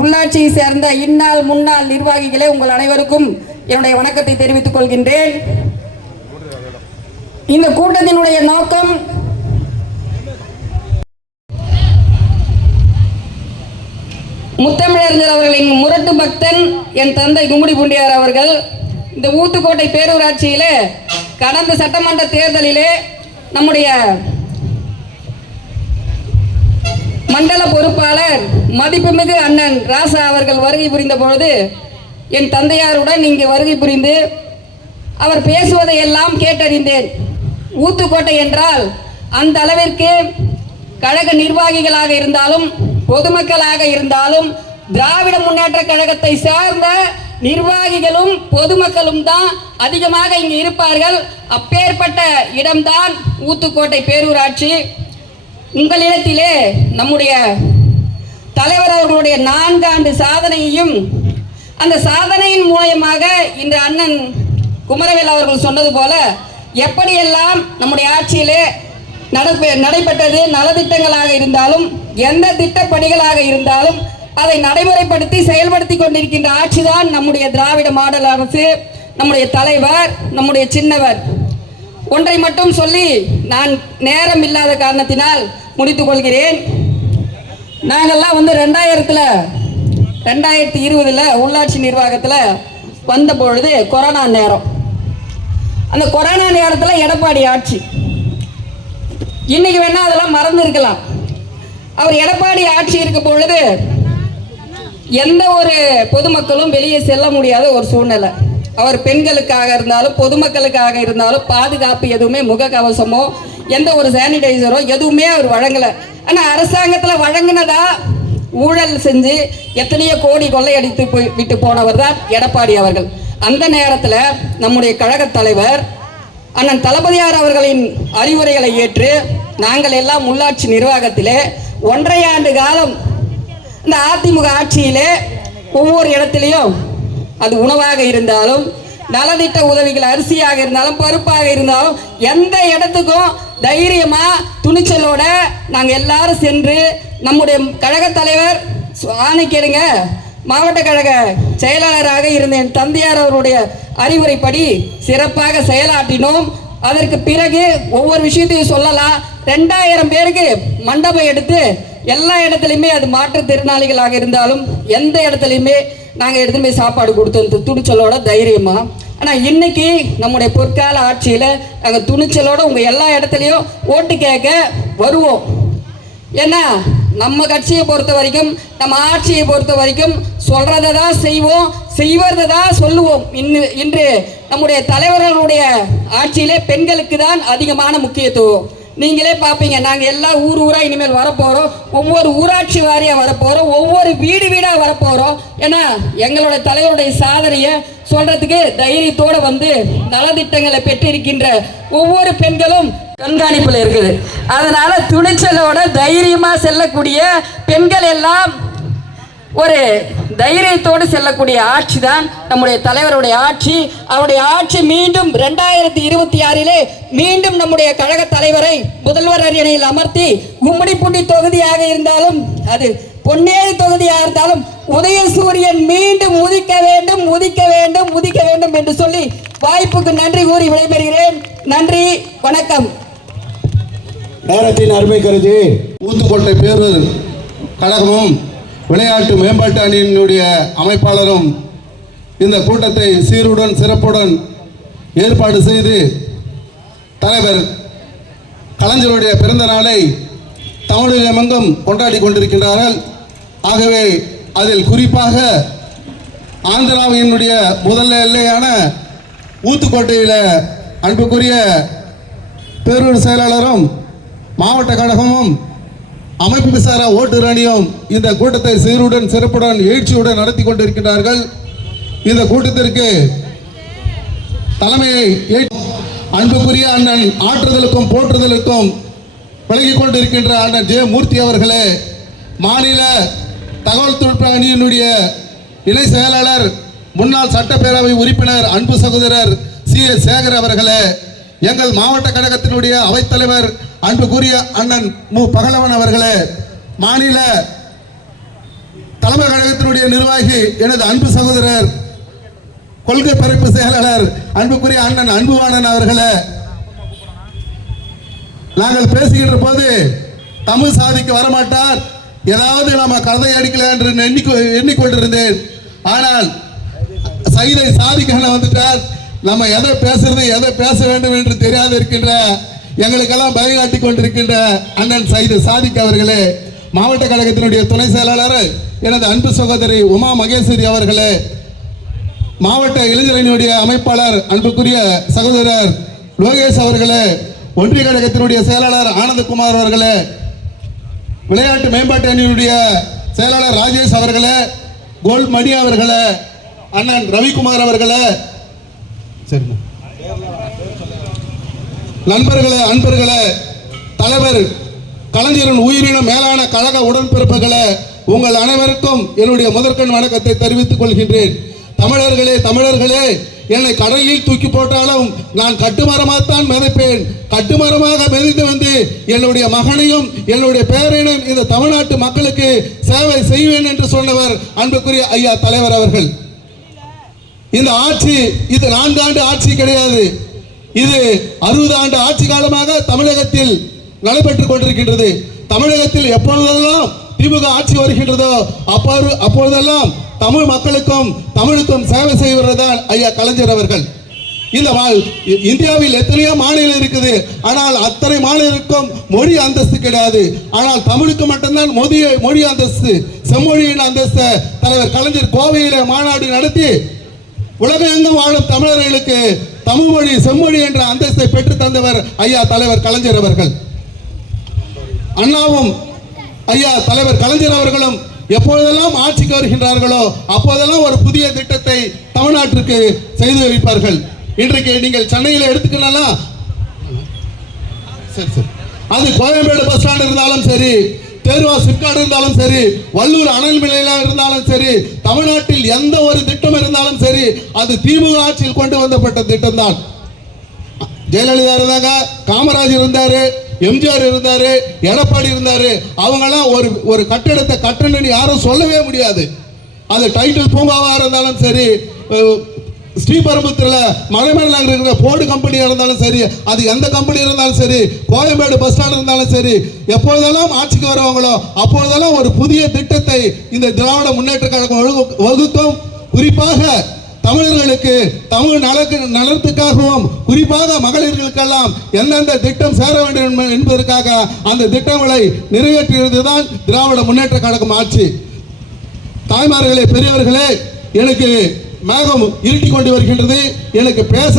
உள்ளாட்சியை சேர்ந்த இந்நாள் முன்னாள் நிர்வாகிகளே, உங்கள் அனைவருக்கும் என்னுடைய வணக்கத்தை தெரிவித்துக் கொள்கின்றேன். இந்த கூட்டத்தினுடைய நோக்கம் முத்தமிழறிஞர் அவர்களின் முரட்டு பக்தன் என் தந்தை கும்மிடிப்பூண்டியார் அவர்கள் இந்த ஊத்துக்கோட்டை பேரூராட்சியிலே கடந்த சட்டமன்ற தேர்தலிலே நம்முடைய மண்டல பொறுப்பாளர் மதிப்புமிகு அண்ணன் ராசா அவர்கள் வருகை புரிந்த பொழுது என் தந்தையாருடன் இங்கு வருகை புரிந்து அவர் பேசுவதை எல்லாம் கேட்டறிந்தேன். ஊத்துக்கோட்டை என்றால் அந்த அளவிற்கு கழக நிர்வாகிகளாக இருந்தாலும், பொதுமக்களாக இருந்தாலும், திராவிட முன்னேற்ற கழகத்தை சார்ந்த நிர்வாகிகளும் பொதுமக்களும் தான் அதிகமாக இங்கு இருப்பார்கள். அப்பேற்பட்ட இடம்தான் ஊத்துக்கோட்டை பேரூராட்சி. உங்களிடத்திலே நம்முடைய தலைவர் அவர்களுடைய 4 ஆண்டு சாதனையையும், அந்த சாதனையின் மூலமாக இந்த அண்ணன் குமரவேல் அவர்கள் சொன்னது போல எப்படியெல்லாம் நம்முடைய ஆட்சியிலே நடைபெற்றது, நலத்திட்டங்களாக இருந்தாலும், எந்த திட்டப்பணிகளாக இருந்தாலும் அதை நடைமுறைப்படுத்தி செயல்படுத்தி கொண்டிருக்கின்ற ஆட்சிதான் நம்முடைய திராவிட மாடல் அரசு, நம்முடைய தலைவர், நம்முடைய சின்னவர். ஒன்றை மட்டும் சொல்லி நான் நேரம் இல்லாத காரணத்தினால் முடித்துக் கொள்கிறேன். நாங்கள்லாம் 2020 உள்ளாட்சி நிர்வாகத்தில் வந்த பொழுது கொரோனா நேரம். அந்த கொரோனா நேரத்தில் எடப்பாடி ஆட்சி. இன்னைக்கு வேணா அதெல்லாம் மறந்து இருக்கலாம். அவர் எடப்பாடி ஆட்சி இருக்க பொழுது எந்த ஒரு பொதுமக்களும் வெளியே செல்ல முடியாத ஒரு சூழ்நிலை. அவர் பெண்களுக்காக இருந்தாலும், பொதுமக்களுக்காக இருந்தாலும் பாதுகாப்பு எதுவுமே, முகக்கவசமோ எந்த ஒரு சானிடைசரோ எதுவுமே அவர் வழங்கலை. ஆனால் அரசாங்கத்தில் வழங்கினதா ஊழல் செஞ்சு எத்தனையோ கோடி கொள்ளையடித்து விட்டு போனவர் தான் எடப்பாடி அவர்கள். அந்த நேரத்தில் நம்முடைய கழக தலைவர் அண்ணன் தளபதியார் அவர்களின் அறிவுரைகளை ஏற்று நாங்கள் எல்லாம் உள்ளாட்சி நிர்வாகத்திலே 1.5 ஆண்டு காலம் இந்த அதிமுக ஆட்சியிலே ஒவ்வொரு இடத்திலையும், அது உணவாக இருந்தாலும், நலத்திட்ட உதவிகள் அரிசியாக இருந்தாலும், பருப்பாக இருந்தாலும், எந்த இடத்துக்கும் தைரியமா துணிச்சலோட நாங்கள் எல்லாரும் சென்று நம்முடைய கழக தலைவர் ஆணைக்கேடுங்க மாவட்ட கழக செயலாளராக இருந்த என் தந்தையார் அவருடைய அறிவுரைப்படி சிறப்பாக செயலாற்றினோம். அதற்கு பிறகு ஒவ்வொரு விஷயத்தையும் சொல்லலாம். 2000 பேருக்கு மண்டபம் எடுத்து எல்லா இடத்துலையுமே, அது மாற்றுத்திறனாளிகளாக இருந்தாலும் எந்த இடத்துலையுமே நாங்கள் எடுத்துன்னு போய் சாப்பாடு கொடுத்தோம் துணிச்சலோட, தைரியமா. ஆனால் இன்னைக்கு நம்முடைய பொற்கால ஆட்சியில் நாங்கள் துணிச்சலோட உங்கள் எல்லா இடத்துலையும் ஓட்டு கேட்க வருவோம். ஏன்னா நம்ம கட்சியை பொறுத்த வரைக்கும், நம்ம ஆட்சியை பொறுத்த வரைக்கும் சொல்றதை தான் செய்வோம், செய்வதை தான் சொல்லுவோம். இன்று நம்முடைய தலைவர்களுடைய ஆட்சியிலே பெண்களுக்கு தான் அதிகமான முக்கியத்துவம். நீங்களே பார்ப்பீங்க, நாங்கள் எல்லா ஊராக இனிமேல் வரப்போகிறோம், ஒவ்வொரு ஊராட்சி வாரியாக வரப்போகிறோம், ஒவ்வொரு வீடாக வரப்போகிறோம். ஏன்னா எங்களோட தலைவருடைய சாதனையை சொல்றதுக்கு தைரியத்தோடு வந்து நலத்திட்டங்களை பெற்றிருக்கின்ற ஒவ்வொரு பெண்களும் கண்காணிப்பில் இருக்குது. அதனால துணிச்சலோட தைரியமாக செல்லக்கூடிய பெண்கள் எல்லாம் ஒரு தைரியத்தோடு செல்லக்கூடிய ஆட்சி தான் நம்முடைய தலைவருடைய ஆட்சி. அவருடைய ஆட்சி மீண்டும் 2026 மீண்டும் நம்முடைய கழக தலைவரை முதல்வர் அரியணையில் அமர்த்தி, கும்மிடிப்பூண்டி தொகுதியாக இருந்தாலும், அது பொன்னேரி தொகுதியாக இருந்தாலும், உதயசூரியன் மீண்டும் உதிக்க வேண்டும், உதிக்க வேண்டும், உதிக்க வேண்டும் என்று சொல்லி வாய்ப்புக்கு நன்றி கூறி விடைபெறுகிறேன். நன்றி, வணக்கம். நேரத்தின் அருமை கருதி ஊத்துக்கோட்டை பேரூர் கழகமும் விளையாட்டு மேம்பாட்டு அணியினுடைய அமைப்பாளரும் இந்த கூட்டத்தை சீருடன் சிறப்புடன் ஏற்பாடு செய்து தலைவர் கலைஞருடைய பிறந்த நாளை தமிழகமெங்கும் கொண்டாடி கொண்டிருக்கின்றார்கள். ஆகவே அதில் குறிப்பாக ஆந்திராவினுடைய முதல் எல்லையான ஊத்துக்கோட்டையில் அன்புக்குரிய பேரூர் செயலாளரும் மாவட்ட கழகமும் அமைப்பு சாரா ஓட்டுரணியும் இந்த கூட்டத்தை சீருடன் சிறப்புடன் எழுச்சியுடன் நடத்தி கொண்டிருக்கிறார்கள். இந்த கூட்டத்திற்கு தலைமையை அன்புக்குரிய அண்ணன் ஆற்றுதலுக்கும் போற்றுதலுக்கும் பழகிக் கொண்டிருக்கின்ற அண்ணன் ஜே மூர்த்தி அவர்களே, மாநில தகவல் தொழில்நுட்ப அணியினுடைய இணை செயலாளர் முன்னாள் சட்டப்பேரவை உறுப்பினர் அன்பு சகோதரர் சி.ஏ. சேகர் அவர்களே, எங்கள் மாவட்ட கழகத்தினுடைய அவைத்தலைவர் அன்புக்குரிய அண்ணன் மு. பகலவன் அவர்களே, மாநில தலைமை கழகத்தினுடைய நிர்வாகி எனது அன்பு சகோதரர் கொள்கை பரப்பு செயலாளர் அன்புக்குரிய அண்ணன் அன்புவாணன் அவர்களே, நாங்கள் பேசுகின்ற போது தமிழ் சாதிக்கு வரமாட்டார், ஏதாவது நம்ம கதை அடிக்கல என்று எண்ணிக்கொண்டிருந்தேன். ஆனால் சைதை சாதிக்கான வந்துட்டார். நம்ம எதை பேசுறது எதை பேச வேண்டும் என்று தெரியாது இருக்கின்ற எங்களுக்கெல்லாம் வழிகாட்டி கொண்டிருக்கின்ற அண்ணன் சைதை சாதிக் அவர்களே, மாவட்ட கழகத்தினுடைய துணை செயலாளர் எனது அன்பு சகோதரி உமா மகேஸ்வரி அவர்களே, மாவட்ட இளைஞரணியுடைய அமைப்பாளர் அன்புக்குரிய சகோதரர் லோகேஷ் அவர்களே, ஒன்றிய கழகத்தினுடைய செயலாளர் ஆனந்தகுமார் அவர்களே, விளையாட்டு மேம்பாட்டு அணியினுடைய செயலாளர் ராஜேஷ் அவர்களே, கோல்ட் மணி அவர்களே, அண்ணன் ரவிக்குமார் அவர்களே, சரி நண்பர்களே, அன்பர்களே, தலைவர் கலைஞரின் உயிரின மேலான கழக உடன்பிறப்புகளே, உங்கள் அனைவருக்கும் என்னுடைய முதற்கண் வணக்கத்தை தெரிவித்துக் கொள்கின்றேன். தமிழர்களே, என்னை கடலில் தூக்கி போட்டாலும் நான் கட்டுமரமாகத்தான் மிதப்பேன். கட்டுமரமாக மிதந்து வந்து என்னுடைய மகனையும் என்னுடைய பேரனையும் இந்த தமிழ்நாட்டு மக்களுக்கு சேவை செய்வேன் என்று சொன்னவர் அன்புக்குரிய ஐயா தலைவர் அவர்கள். இந்த ஆட்சி இது 4 ஆண்டு ஆட்சி கிடையாது, இது 60 ஆண்டு ஆட்சி காலமாக தமிழகத்தில் நடைபெற்றுக் கொண்டிருக்கின்றது. தமிழகத்தில் எப்பொழுதெல்லாம் திமுக ஆட்சி வருகின்றதோ அப்பொழுதெல்லாம் தமிழ் மக்களுக்கும் தமிழுக்கும் சேவை செய்வதுதான் ஐயா கலைஞர் அவர்கள். இந்த இந்தியாவில் எத்தனையோ மாநிலம் இருக்குது, ஆனால் அத்தனை மாநிலருக்கும் மொழி அந்தஸ்து கிடையாது. ஆனால் தமிழுக்கு மட்டும்தான் மொழி அந்தஸ்து, செம்மொழியின் அந்தஸ்து. தலைவர் கலைஞர் கோவையில மாநாடு நடத்தி உலகெங்கும் வாழும் தமிழர்களுக்கு தமிழ் மொழி செம்மொழி என்ற அந்தஸ்தை பெற்று தந்தவர் ஐயா தலைவர் கலைஞர் அவர்கள். அண்ணாவும் ஐயா தலைவர் கலைஞர் அவர்களும் எப்பொழுதெல்லாம் ஆட்சிக்கு வருகின்றார்களோ அப்போதெல்லாம் ஒரு புதிய திட்டத்தை தமிழ்நாட்டிற்கு செய்து வைப்பார்கள். இன்றைக்கு நீங்கள் சென்னையில் எடுத்துக்கலாம், அது கோயம்பேடு பஸ் ஸ்டாண்ட் இருந்தாலும் சரி, தேர்வா சிப்காட் இருந்தாலும் சரி, வள்ளூர் அனல் நிலையம் இருந்தாலும் சரி, தமிழ்நாட்டில் எந்த ஒரு திட்டம் இருந்தாலும் சரி, அது திமுக ஆட்சியில் கொண்டு வந்தப்பட்ட திட்டம் தான். ஜெயலலிதா இருந்தாங்க, காமராஜ் இருந்தாரு, எம்ஜிஆர் இருந்தாரு, எடப்பாடி இருந்தாரு. அவங்கெல்லாம் ஒரு கட்டிடத்தை கட்டணும்னு யாரும் சொல்லவே முடியாது. அது டைட்டில் பூங்காவா இருந்தாலும் சரி, ஸ்ரீபெரும்புத்தூர்ல மலைமேல் நகர் இருக்கிற போர்டு கம்பெனியாக இருந்தாலும் சரி, அது எந்த கம்பெனி இருந்தாலும் சரி, கோயம்பேடு பஸ் ஸ்டாண்ட் இருந்தாலும் சரி, எப்பொழுதெல்லாம் ஆட்சிக்கு வருவாங்களோ அப்பொழுதெல்லாம் ஒரு புதிய திட்டத்தை இந்த திராவிட முன்னேற்ற கழகம் வகுத்தும். குறிப்பாக தமிழர்களுக்கு தமிழ் நலத்துக்காகவும் குறிப்பாக மகளிர்களுக்கெல்லாம் எந்தெந்த திட்டம் சேர வேண்டும் என்பதற்காக அந்த திட்டங்களை நிறைவேற்றியதுதான் திராவிட முன்னேற்ற கழகம் ஆட்சி. தாய்மார்களே, பெரியவர்களே, எனக்கு மேகம் இருட்டி கொண்டு வருகின்றது. எனக்கு பேச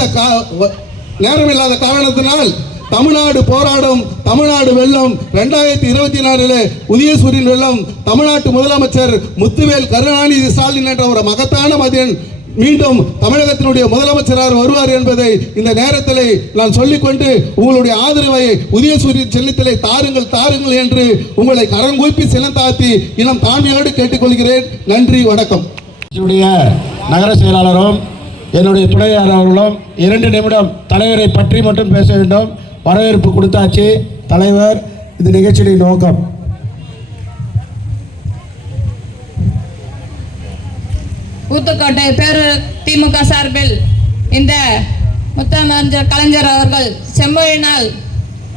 நேரமில்லாத காரணத்தினால் தமிழ்நாடு போராடும், தமிழ்நாடு வெள்ளம் 2024 உதயசூரியன் வெள்ளம், தமிழ்நாட்டு முதலமைச்சர் முத்துவேல் கருணாநிதி ஸ்டாலின் என்ற ஒரு மகத்தான மதியன் மீண்டும் தமிழகத்தினுடைய முதலமைச்சராக வருவார் என்பதை இந்த நேரத்தில் நான் சொல்லிக்கொண்டு உங்களுடைய ஆதரவை உதயசூரியன் செல்லித்தலை தாருங்கள் என்று உங்களை கரங்கூப்பி சிலந்தாத்தி இனம் தாழ்மையோடு கேட்டுக்கொள்கிறேன். நன்றி, வணக்கம். என்னுடைய நகர செயலாளரும் என்னுடைய துணையாளர்களும் 2 நிமிடம் தலைவரை பற்றி மட்டும் பேச வேண்டும். வரவேற்பு கொடுத்தாச்சு. தலைவர், இந்த நிகழ்ச்சியின் நோக்கம் ஊத்துக்கோட்டை பேரு திமுக சார்பில் இந்த முத்தமிழர் கலைஞர் அவர்கள் செம்மொழி நாள்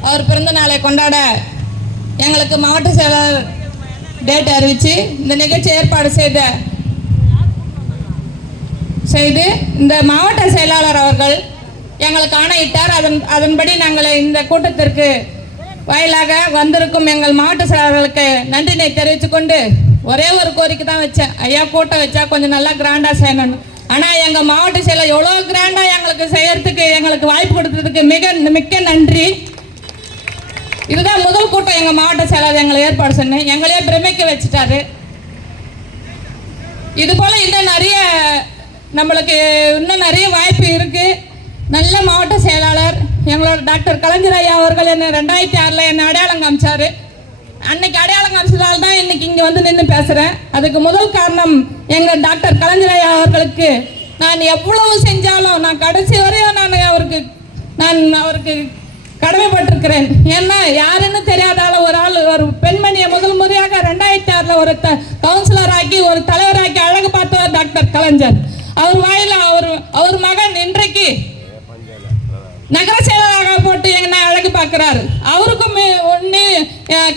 அவர் பிறந்த நாளை கொண்டாட எங்களுக்கு மாவட்ட செயலாளர் டேட் அறிவித்து இந்த நிகழ்ச்சி ஏற்பாடு செய்து இந்த மாவட்ட செயலாளர் அவர்கள் எங்களுக்கு ஆணையிட்டார். அதன்படி நாங்கள் இந்த கூட்டத்திற்கு வாயிலாக வந்திருக்கும் எங்கள் மாவட்ட செயலாளர்களுக்கு நன்றினை தெரிவித்துக்கொண்டு ஒரே ஒரு கோரிக்கை தான் வச்சேன். ஐயா, கூட்டம் வச்சா கொஞ்சம் நல்லா கிராண்டாக செய்யணும். ஆனால் எங்கள் மாவட்ட செயலர் எவ்வளோ கிராண்டாக எங்களுக்கு செய்யறதுக்கு எங்களுக்கு வாய்ப்பு கொடுத்ததுக்கு மிக்க நன்றி. இதுதான் முதல் கூட்டம் எங்கள் மாவட்ட செயலாளர் எங்களை ஏற்பாடு சொன்ன எங்களையே பிரமிக்க வச்சுட்டாரு. இது போல் இன்னும் நிறைய நம்மளுக்கு இன்னும் நிறைய வாய்ப்பு இருக்குது. நல்ல மாவட்ட செயலாளர் எங்களோட டாக்டர் கலைஞர் ஐயா அவர்கள் என்னை 2006 என்னை அடையாளம் காமிச்சார். அன்னைக்கு அடையாளம் காமிச்சதால் தான் இன்னைக்கு இங்கே வந்து நின்று பேசுகிறேன். அதுக்கு முதல் காரணம் எங்கள் டாக்டர் கலைஞர் ஐயா அவர்களுக்கு நான் எவ்வளவு செஞ்சாலும் நான் கடைசி வரையும் நான் அவருக்கு கடமைப்பட்டிருக்கிறேன். ஏன்னா யாருன்னு தெரியாத ஒரு பெண்மணியை முதல் முறையாக 2006 ஒரு கவுன்சிலர் ஆக்கி ஒரு தலைவராக்கி அழகு பார்த்தவர் டாக்டர் கலைஞர். அவர் வாயில அவர் மகன் இன்றைக்கு நகர செயலராக போட்டு என்னை அழகு பார்க்கிறாரு. அவருக்கும் ஒன்று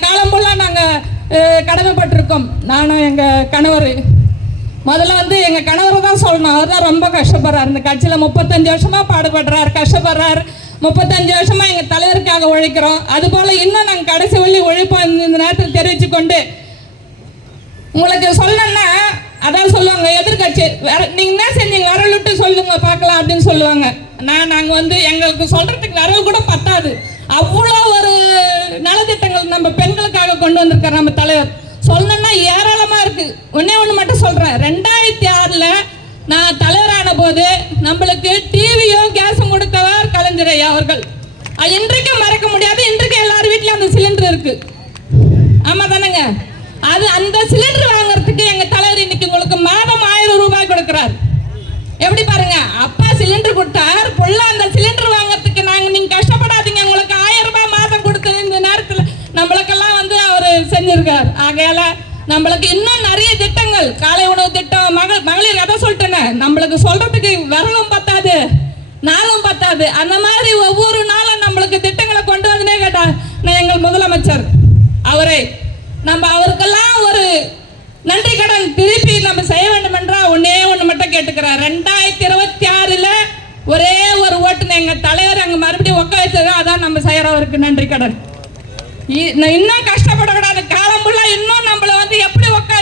காலம் ஃபுல்லாக நாங்கள் கடமைப்பட்டிருக்கோம். நானும் எங்கள் கணவர் முதல்ல வந்து எங்கள் கணவரை தான் சொல்லணும். அவர் தான் ரொம்ப கஷ்டப்படுறார். இந்த கட்சியில் 35 வருஷமாக பாடுபடுறார், கஷ்டப்படுறார். 35 வருஷமா எங்கள் தலைவருக்காக உழைக்கிறோம். அதுபோல் இன்னும் நாங்கள் கடைசி வழி உழைப்போம். இந்த நேரத்தில் தெரிவித்து கொண்டு உங்களுக்கு சொல்லணும்னா அதான் சொல்லுவாங்க எதிர்கட்சி வேற நீங்கள் என்ன செஞ்சீங்க வரல் விட்டு சொல்லுங்க பார்க்கலாம் அப்படின்னு சொல்லுவாங்க. நாங்கள் வந்து எங்களுக்கு சொல்கிறதுக்கு வரல் கூட பத்தாது. அவ்வளோ ஒரு நலத்திட்டங்கள் நம்ம பெண்களுக்காக கொண்டு வந்திருக்கார் நம்ம தலைவர். சொல்லணும்னா ஏராளமாக இருக்குது. ஒன்று மட்டும் சொல்கிறேன். 2006 நான் தலைவரான போது நம்மளுக்கு டிவியும் கேஸும் கொடுத்தவர் கலைஞர் ஐயா அவர்கள். இன்றைக்கும் மறக்க முடியாது. இன்றைக்கு எல்லார் வீட்லையும் அந்த சிலிண்டர் இருக்குது. ஆமாம் தானேங்க? அந்த சிலிண்டர் வாங்குறதுக்கு எங்கள் தலைவர் இன்னைக்கு உங்களுக்கு மாதம் 1000 ரூபாய் கொடுக்குறாரு. எப்படி பாருங்க, அப்பா சிலிண்டர் கொடுத்தார். பொள்ள அந்த சிலிண்டர் வாங்குறதுக்கு நீங்கள் கஷ்டப்படாதீங்க, உங்களுக்கு 1000 ரூபாய் மாதம் கொடுத்து இந்த நேரத்தில் நம்மளுக்கெல்லாம் வந்து அவர் செஞ்சிருக்கார். ஆகையால நம்மளுக்கு இன்னும் நிறைய திட்டங்கள், காலை உணவு திட்டம், மகளிர் எதை சொல்லிட்டேன்னு நம்மளுக்கு சொல்றதுக்கு வரலும் பத்தாது, நாளும் பத்தாது. அந்த மாதிரி ஒவ்வொரு நாளும் நம்மளுக்கு திட்டங்களை கொண்டு வந்தனே கேட்டா எங்கள் முதலமைச்சர் நம்ம அவருக்கெல்லாம் ஒரு நன்றி கடன் திருப்பி நம்ம செய்ய வேண்டும் என்றால் ஒன்று மட்டும் கேட்டுக்கிறார். 2026 ஒரே ஒரு ஓட்டுன்னு எங்கள் தலைவர் அங்கே மறுபடியும் உட்க வச்சது, அதான் நம்ம செய்கிறவருக்கு நன்றி கடன். இன்னும் கஷ்டப்படக்கூடாது. காலம் ஃபுல்லாக இன்னும் நம்மளை வந்து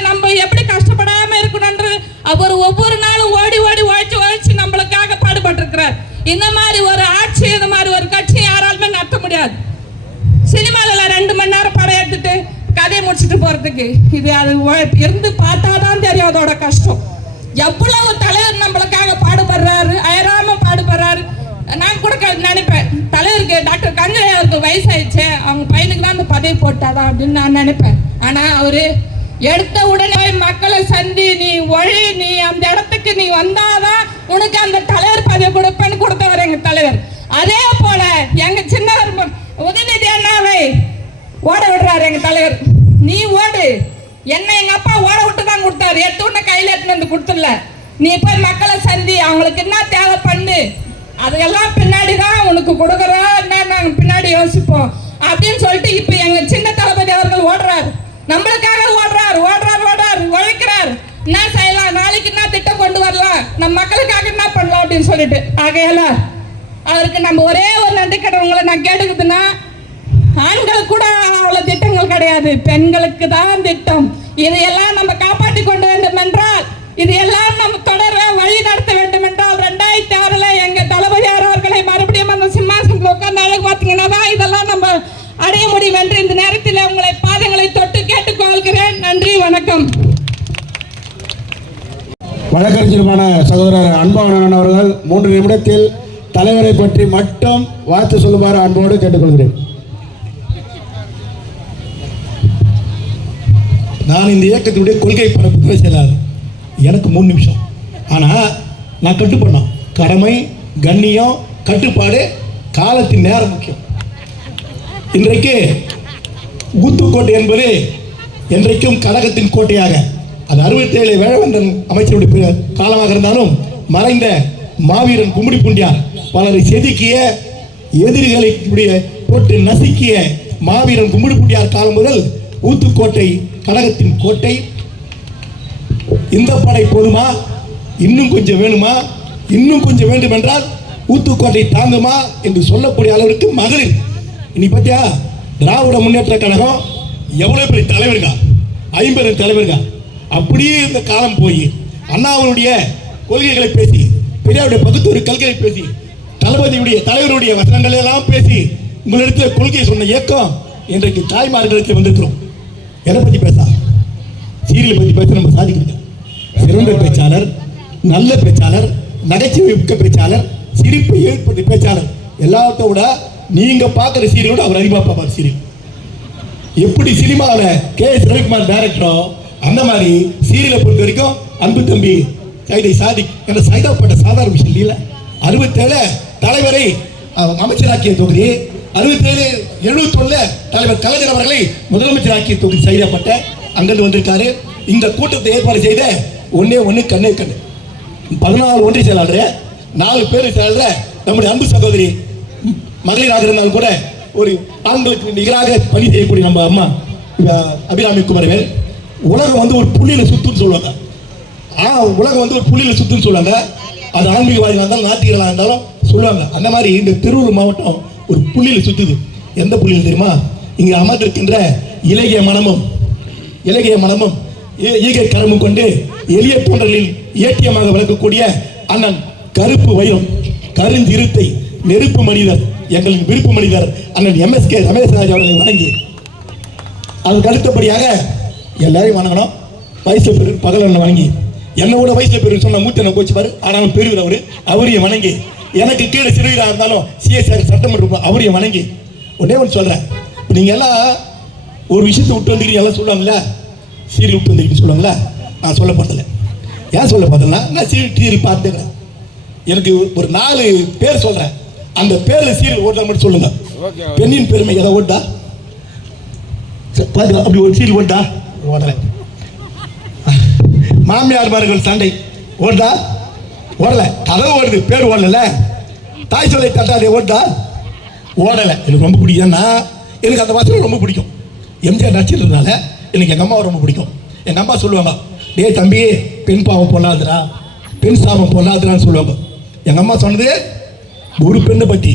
நம்ம எப்படி கஷ்டப்படாமல் இருக்கணும்ன்றது அவர் ஒவ்வொரு நாளும் ஓடி உழைச்சி நம்மளுக்காக பாடுபட்டிருக்கிறார். இந்த மாதிரி ஒரு ஆட்சி, இந்த மாதிரி ஒரு கட்சி யாராலுமே நடத்த முடியாது. சினிமாவில் 2 மணி நேரம் படம் எடுத்துட்டு கதையை முடிச்சுட்டு போகிறதுக்கு அது இருந்து பார்த்தா தான் தெரியும் அதோட கஷ்டம். எவ்வளவு தலைவர் நம்மளுக்காக பாடுபடுறாரு, அயராம பாடுபடுறாரு. நான் கூட நினைப்பேன், தலைவருக்கு டாக்டர் கலைஞருக்கு வயசாயிடுச்சு, அவங்க பையனுக்கு தான் அந்த பதவி போட்டாதான் அப்படின்னு நான் நினைப்பேன். ஆனால் அவரு எடுத்த உடனே மக்களை சந்தி, நீ ஒழி, நீ அந்த இடத்துக்கு நீ வந்தாதான் உனக்கு அந்த தலைவர் பதவி கொடுப்பேன்னு கொடுத்தவர் எங்க தலைவர். அதே போல எங்க சின்னவர் உதயநிதி அண்ணாவை ஓட விடுறாரு எங்க தலைவர். நீ ஓடு, என்ன எங்க அப்பா ஓட விட்டு தான் கொடுத்தாரு, எடுத்து உடனே கையில எடுத்துன்னு வந்து கொடுத்துடல. நீ போய் மக்களை சந்தி, அவங்களுக்கு என்ன தேவை பண்ணு, அதெல்லாம் பின்னாடி தான் உனக்கு கொடுக்குறோம், என்ன நாங்கள் பின்னாடி யோசிப்போம் அப்படின்னு சொல்லிட்டு இப்போ எங்க சின்ன தளபதி அவர்கள் ஓடுறாரு, நம்மளுக்காக ஓடுறாரு, உழைக்கிறார். என்ன செய்யலாம், நாளைக்கு என்ன திட்டம் கொண்டு வரலாம், நம்ம மக்களுக்காக என்ன பண்ணலாம் அப்படின்னு சொல்லிட்டு. ஆகையால அவருக்கு நம்ம ஒரே ஒரு நன்றி கடன் உங்களை நான் கேட்டுக்குதுன்னா, ஆண்களுக்கு கூட அவ்வளோ திட்டங்கள் கிடையாது, பெண்களுக்கு தான் திட்டம். இதையெல்லாம் நம்ம காப்பாற்றி கொண்டு வேண்டும் என்றால், இது எல்லாம் நம்ம தொடர வழி நடத்த வேண்டும் என்றால் 2006 எங்க தளபதியார் அவர்களை மறுபடியும் அந்த சிம்மாசனத்தில் உட்கார்ந்து அழகு பார்த்தீங்கன்னா தான் இதெல்லாம் நம்ம அடைய முடியும் என்று இந்த நேரத்தில் உங்களை பாதங்களை தொட்டு கேட்டுக்கொள்கிறேன். நன்றி, வணக்கம். வழக்கறிஞருமான சகோதரர் அன்பழகன் அவர்கள் 3 நிமிடத்தில் தலைவரை பற்றி மட்டும் வாழ்த்து சொல்லுமாறு அன்போடு கேட்டுக்கொள்கிறேன். நான் இந்த இயக்கத்தினுடைய கொள்கை பரப்பு செயலாளர். எனக்கு 3 நிமிஷம். ஆனால் நான் கட்டுப்படணும். கடமை, கண்ணியம், கட்டுப்பாடு, காலத்தின் நேரம் முக்கியம். இன்றைக்கு ஊத்துக்கோட்டை என்பது என்றைக்கும் கழகத்தின் கோட்டையாக, அது 67 வேழவந்தன் அமைச்சருடைய காலமாக இருந்தாலும் மறைந்த மாவீரன் கும்மிடி பூண்டியார் பலரை செதுக்கிய, எதிரிகளை போட்டு நசுக்கிய மாவீரன் கும்மிடி பூண்டியார் காலம் முதல் ஊத்துக்கோட்டை கழகத்தின் கோட்டை. இந்த படை போதுமா, இன்னும் கொஞ்சம் வேணுமா, இன்னும் கொஞ்சம் வேண்டும் என்றால் ஊத்துக்கோட்டை தாங்குமா என்று சொல்லக்கூடிய அளவிற்கு மகளிர். இன்னைக்கு பார்த்தியா, திராவிட முன்னேற்ற கழகம் எவ்வளோ பெரிய தலைவருங்க, 50 தலைவருங்க. அப்படியே இந்த காலம் போய் அண்ணாவுடைய கொள்கைகளை பேசி, பெரியாருடைய பகுத்தூர் கொள்கைகளை பேசி, தளபதியுடைய தலைவருடைய வசனங்களை எல்லாம் பேசி உங்களிடத்தில் கொள்கையை சொன்ன இயக்கம் இன்றைக்கு தாய்மார்களுக்கு வந்திருக்கிறோம். எதை பற்றி பேசலாம்? சீரியலை பற்றி பேச நம்ம சாதிக்கிறோம். சிறந்த பேச்சாளர், நல்ல பேச்சாளர், நகைச்சுவை மிக்க பேச்சாளர், சிரிப்பு ஏற்பட்ட பேச்சாளர், எல்லாத்த விட நீங்க பார்க்குற சீரியலோட அவர் அதிகமாக பார்ப்பார். சீரியல் எப்படி சினிமாவில் K.S. ரவிக்குமார் டைரக்டரோ அந்த மாதிரி சீரியலை பொறுத்த வரைக்கும் அன்பு தம்பி சைதை சாதிக் என்ற சைதாப்பட்ட சாதாரண விஷயம் இல்லை. 67 தலைவரை அமைச்சராக்கிய தொகுதி, 67 தலைவர் கலைஞர் அவர்களை முதலமைச்சராக்கிய தொகுதி சைதாப்பட்ட அங்கிருந்து வந்திருக்காரு. இந்த கூட்டத்தை ஏற்பாடு செய்த ஒண்ணே கண்ணே கண்ணு 14 ஒன்றிய செயலாளர், 4 பேர் செயலாளர் நம்முடைய அன்பு சகோதரி மகளிராக இருந்தாலும் கூட ஒரு ஆண்களுக்கு நிகராக பணி செய்யக்கூடிய நம்ம அம்மா அபிராமி குமரவேல். உலகம் வந்து ஒரு புள்ளியில சுத்துன்னு சொல்லுவாங்க. உலகம் வந்து ஒரு புள்ளியில சுத்துன்னு சொல்லுவாங்க. அது ஆன்மீகவாதிகளாக இருந்தாலும் நாத்திகர்களாக இருந்தாலும் சொல்லுவாங்க. அந்த மாதிரி இந்த திருவள்ளூர் மாவட்டம் ஒரு புள்ளியில சுத்துது. எந்த புள்ளியில் தெரியுமா? இங்கே அமர்ந்திருக்கின்ற இலகிய மனமும் ஈகை கரமும் கொண்டு எளிய தோன்றலில் ஏட்டியமாக விளக்கக்கூடிய அண்ணன் கருப்பு வைரம், கருஞ்சிறுத்தை, நெருப்பு மனிதர், எங்களின் விருப்பு மனிதர் அண்ணன் MSK ரமேஷ்ராஜ் அவர்களை வணங்கி, அதுக்கு அடுத்தபடியாக எல்லாரையும் வணங்கணும். வயசுல பெரு பகலன்னு வணங்கி, என்னோட வயசுல பெரு சொன்ன மூத்தனை கோச்சுப்பாரு, ஆனாலும் பெரியவர் அவரையும் வணங்கி, எனக்கு கீழே சிறுவீராக இருந்தாலும் CSR சட்டமன்ற அவரையும் வணங்கி ஒன்று சொல்றேன். நீங்க எல்லாம் ஒரு விஷயத்தை விட்டு வந்துக்கிறீங்க, எல்லாம் சொல்லுவாங்கல்ல, சீரியல் விட்டு வந்துருக்கீங்கன்னு சொல்லுவாங்களா? நான் சொல்ல போறதில்லை. ஏன் சொல்ல போறதில்லை? நான் சீரியல் பார்த்துக்கிறேன். எனக்கு ஒரு 4 பேர் சொல்றேன். அந்த பேர்ல சீரியல் ஓட்டா மட்டும் சொல்லுங்க. பெண்ணின் பெருமை எதை ஓட்டா? அப்படி ஒரு சீரியல் ஓட்டா ஓடல. மாமியார்மார்கள் சண்டை ஓட்டா ஓடல. கதை ஓடுது, பேர் ஓடல. தாய் சொல்லை தட்டாதே ஓட்டா ஓடலை. எனக்கு ரொம்ப பிடிக்கும்னா எனக்கு அந்த வாசனை ரொம்ப பிடிக்கும். MGR நடிச்சிருந்தனால எனக்கு எங்கள் அம்மாவை ரொம்ப பிடிக்கும். எங்கள் அம்மா சொல்லுவாங்க, டேய் தம்பி, பெண் பாவம் பொல்லாதுரா, பெண் சாபம் பொல்லாதுரான்னு சொல்லுவாங்க. எங்கள் அம்மா சொன்னது ஒரு பெண்ணை பற்றி.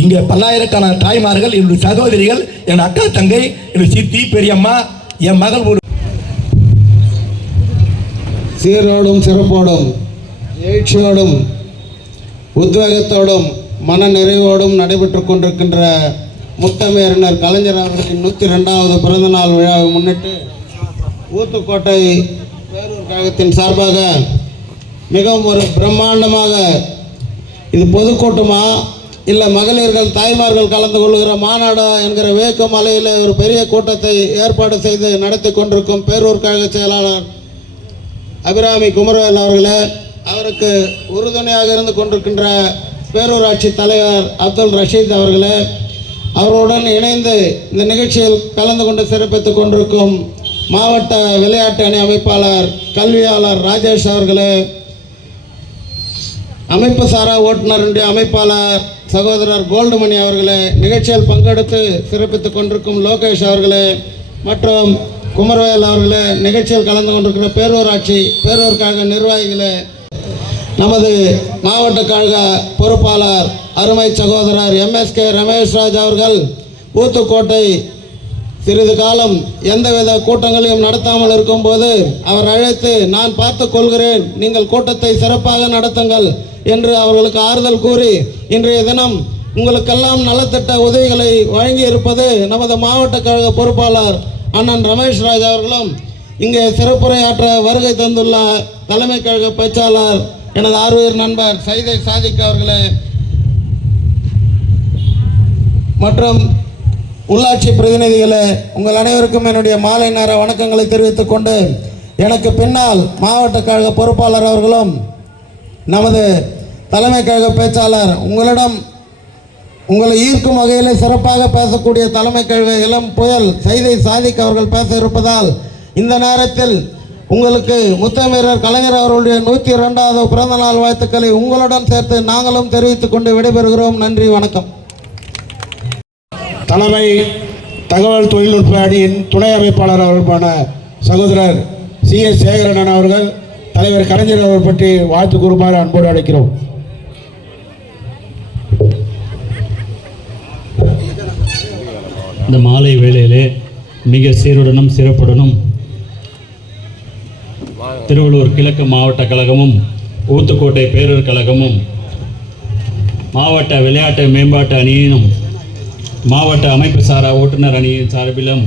இங்கே பல்லாயிரக்கான தாய்மார்கள், என்னுடைய சகோதரிகள், என் அக்கா தங்கை, என்னுடைய சித்தி, பெரியம்மா, என் மகள் ஒரு சீரோடும் சிறப்போடும் எழுச்சியோடும் உத்வேகத்தோடும் மன நிறைவோடும் நடைபெற்று கொண்டிருக்கின்ற முத்தமிழறிஞர் கலைஞர் அவர்களின் 102வது பிறந்தநாள் விழாவை முன்னிட்டு ஊத்துக்கோட்டை பேரூர் கழகத்தின் சார்பாக மிகவும் ஒரு பிரம்மாண்டமாக, இது பொதுக்கூட்டமா இல்லை மகளிர்கள் தாய்மார்கள் கலந்து கொள்கிற மாநாடா என்கிற வேக்கம் அலையில் ஒரு பெரிய கூட்டத்தை ஏற்பாடு செய்து நடத்தி கொண்டிருக்கும் பேரூர் கழக செயலாளர் அபிராமி குமரவேல் அவர்களே, அவருக்கு உறுதுணையாக இருந்து கொண்டிருக்கின்ற பேரூராட்சி தலைவர் அப்துல் ரஷீத் அவர்களே, அவர்களுடன் இணைந்து இந்த நிகழ்ச்சியில் கலந்து கொண்டு சிறப்பித்துக் கொண்டிருக்கும் மாவட்ட விளையாட்டு அணி அமைப்பாளர் கல்வியாளர் ராஜேஷ் அவர்களே, அமைப்பு சாரா ஓட்டுநருடைய அமைப்பாளர் சகோதரர் கோல்டுமணி அவர்களே, நிகழ்ச்சியில் பங்கெடுத்து சிறப்பித்துக் கொண்டிருக்கும் லோகேஷ் அவர்களே மற்றும் குமரவேல் அவர்களே, நிகழ்ச்சியில் கலந்து கொண்டிருக்கிற பேரூர் கழக நிர்வாகிகளே, நமது மாவட்ட கழக பொறுப்பாளர் அருமை சகோதரர் MSK ரமேஷ்ராஜ் அவர்கள் ஊத்துக்கோட்டை சிறிது காலம் எந்தவித கூட்டங்களையும் நடத்தாமல் இருக்கும்போது அவர் அழைத்து, நான் பார்த்து கொள்கிறேன், நீங்கள் கூட்டத்தை சிறப்பாக நடத்துங்கள் என்று அவர்களுக்கு ஆறுதல் கூறி, இன்றைய தினம் உங்களுக்கெல்லாம் நலத்திட்ட உதவிகளை வழங்கி இருப்பது நமது மாவட்ட கழக பொறுப்பாளர் அண்ணன் ரமேஷ்ராஜ் அவர்களும், இங்கே சிறப்புரையாற்ற வருகை தந்துள்ள தலைமை கழக பேச்சாளர் எனது ஆர்வலர் நண்பர் சைதை சாதிக் அவர்களே மற்றும் உள்ளாட்சி பிரதிநிதிகளே, உங்கள் அனைவருக்கும் என்னுடைய மாலை நேர வணக்கங்களை தெரிவித்துக் கொண்டு, எனக்கு பின்னால் மாவட்ட கழக பொறுப்பாளர் அவர்களும் நமது தலைமை கழக பேச்சாளர் உங்களை ஈர்க்கும் வகையில் சிறப்பாக பேசக்கூடிய தலைமை கழக இளம் புயல் சைதை சாதிக் அவர்கள் பேச இருப்பதால், இந்த நேரத்தில் உங்களுக்கு முத்தமிழர் கலைஞர் அவர்களுடைய 102வது பிறந்தநாள் வாழ்த்துக்களை உங்களுடன் சேர்த்து நாங்களும் தெரிவித்துக் கொண்டு விடைபெறுகிறோம். நன்றி, வணக்கம். தலைமை தகவல் தொழில்நுட்ப அணியின் துணை அமைப்பாளர் அவர்களான சகோதரர் CS சேகரன் அவர்கள் தலைவர் கலைஞர் அவர்கள் பற்றி வாழ்த்து கூறுமாறு அன்போடு அழைக்கிறோம். இந்த மாலை வேளையிலே மிக சீருடனும் சிறப்புடனும் திருவள்ளூர் கிழக்கு மாவட்ட கழகமும் ஊத்துக்கோட்டை பேரூர் கழகமும் மாவட்ட விளையாட்டு மேம்பாட்டு அணியினும் மாவட்ட அமைப்பு சாரா ஓட்டுநர் அணியின் சார்பிலும்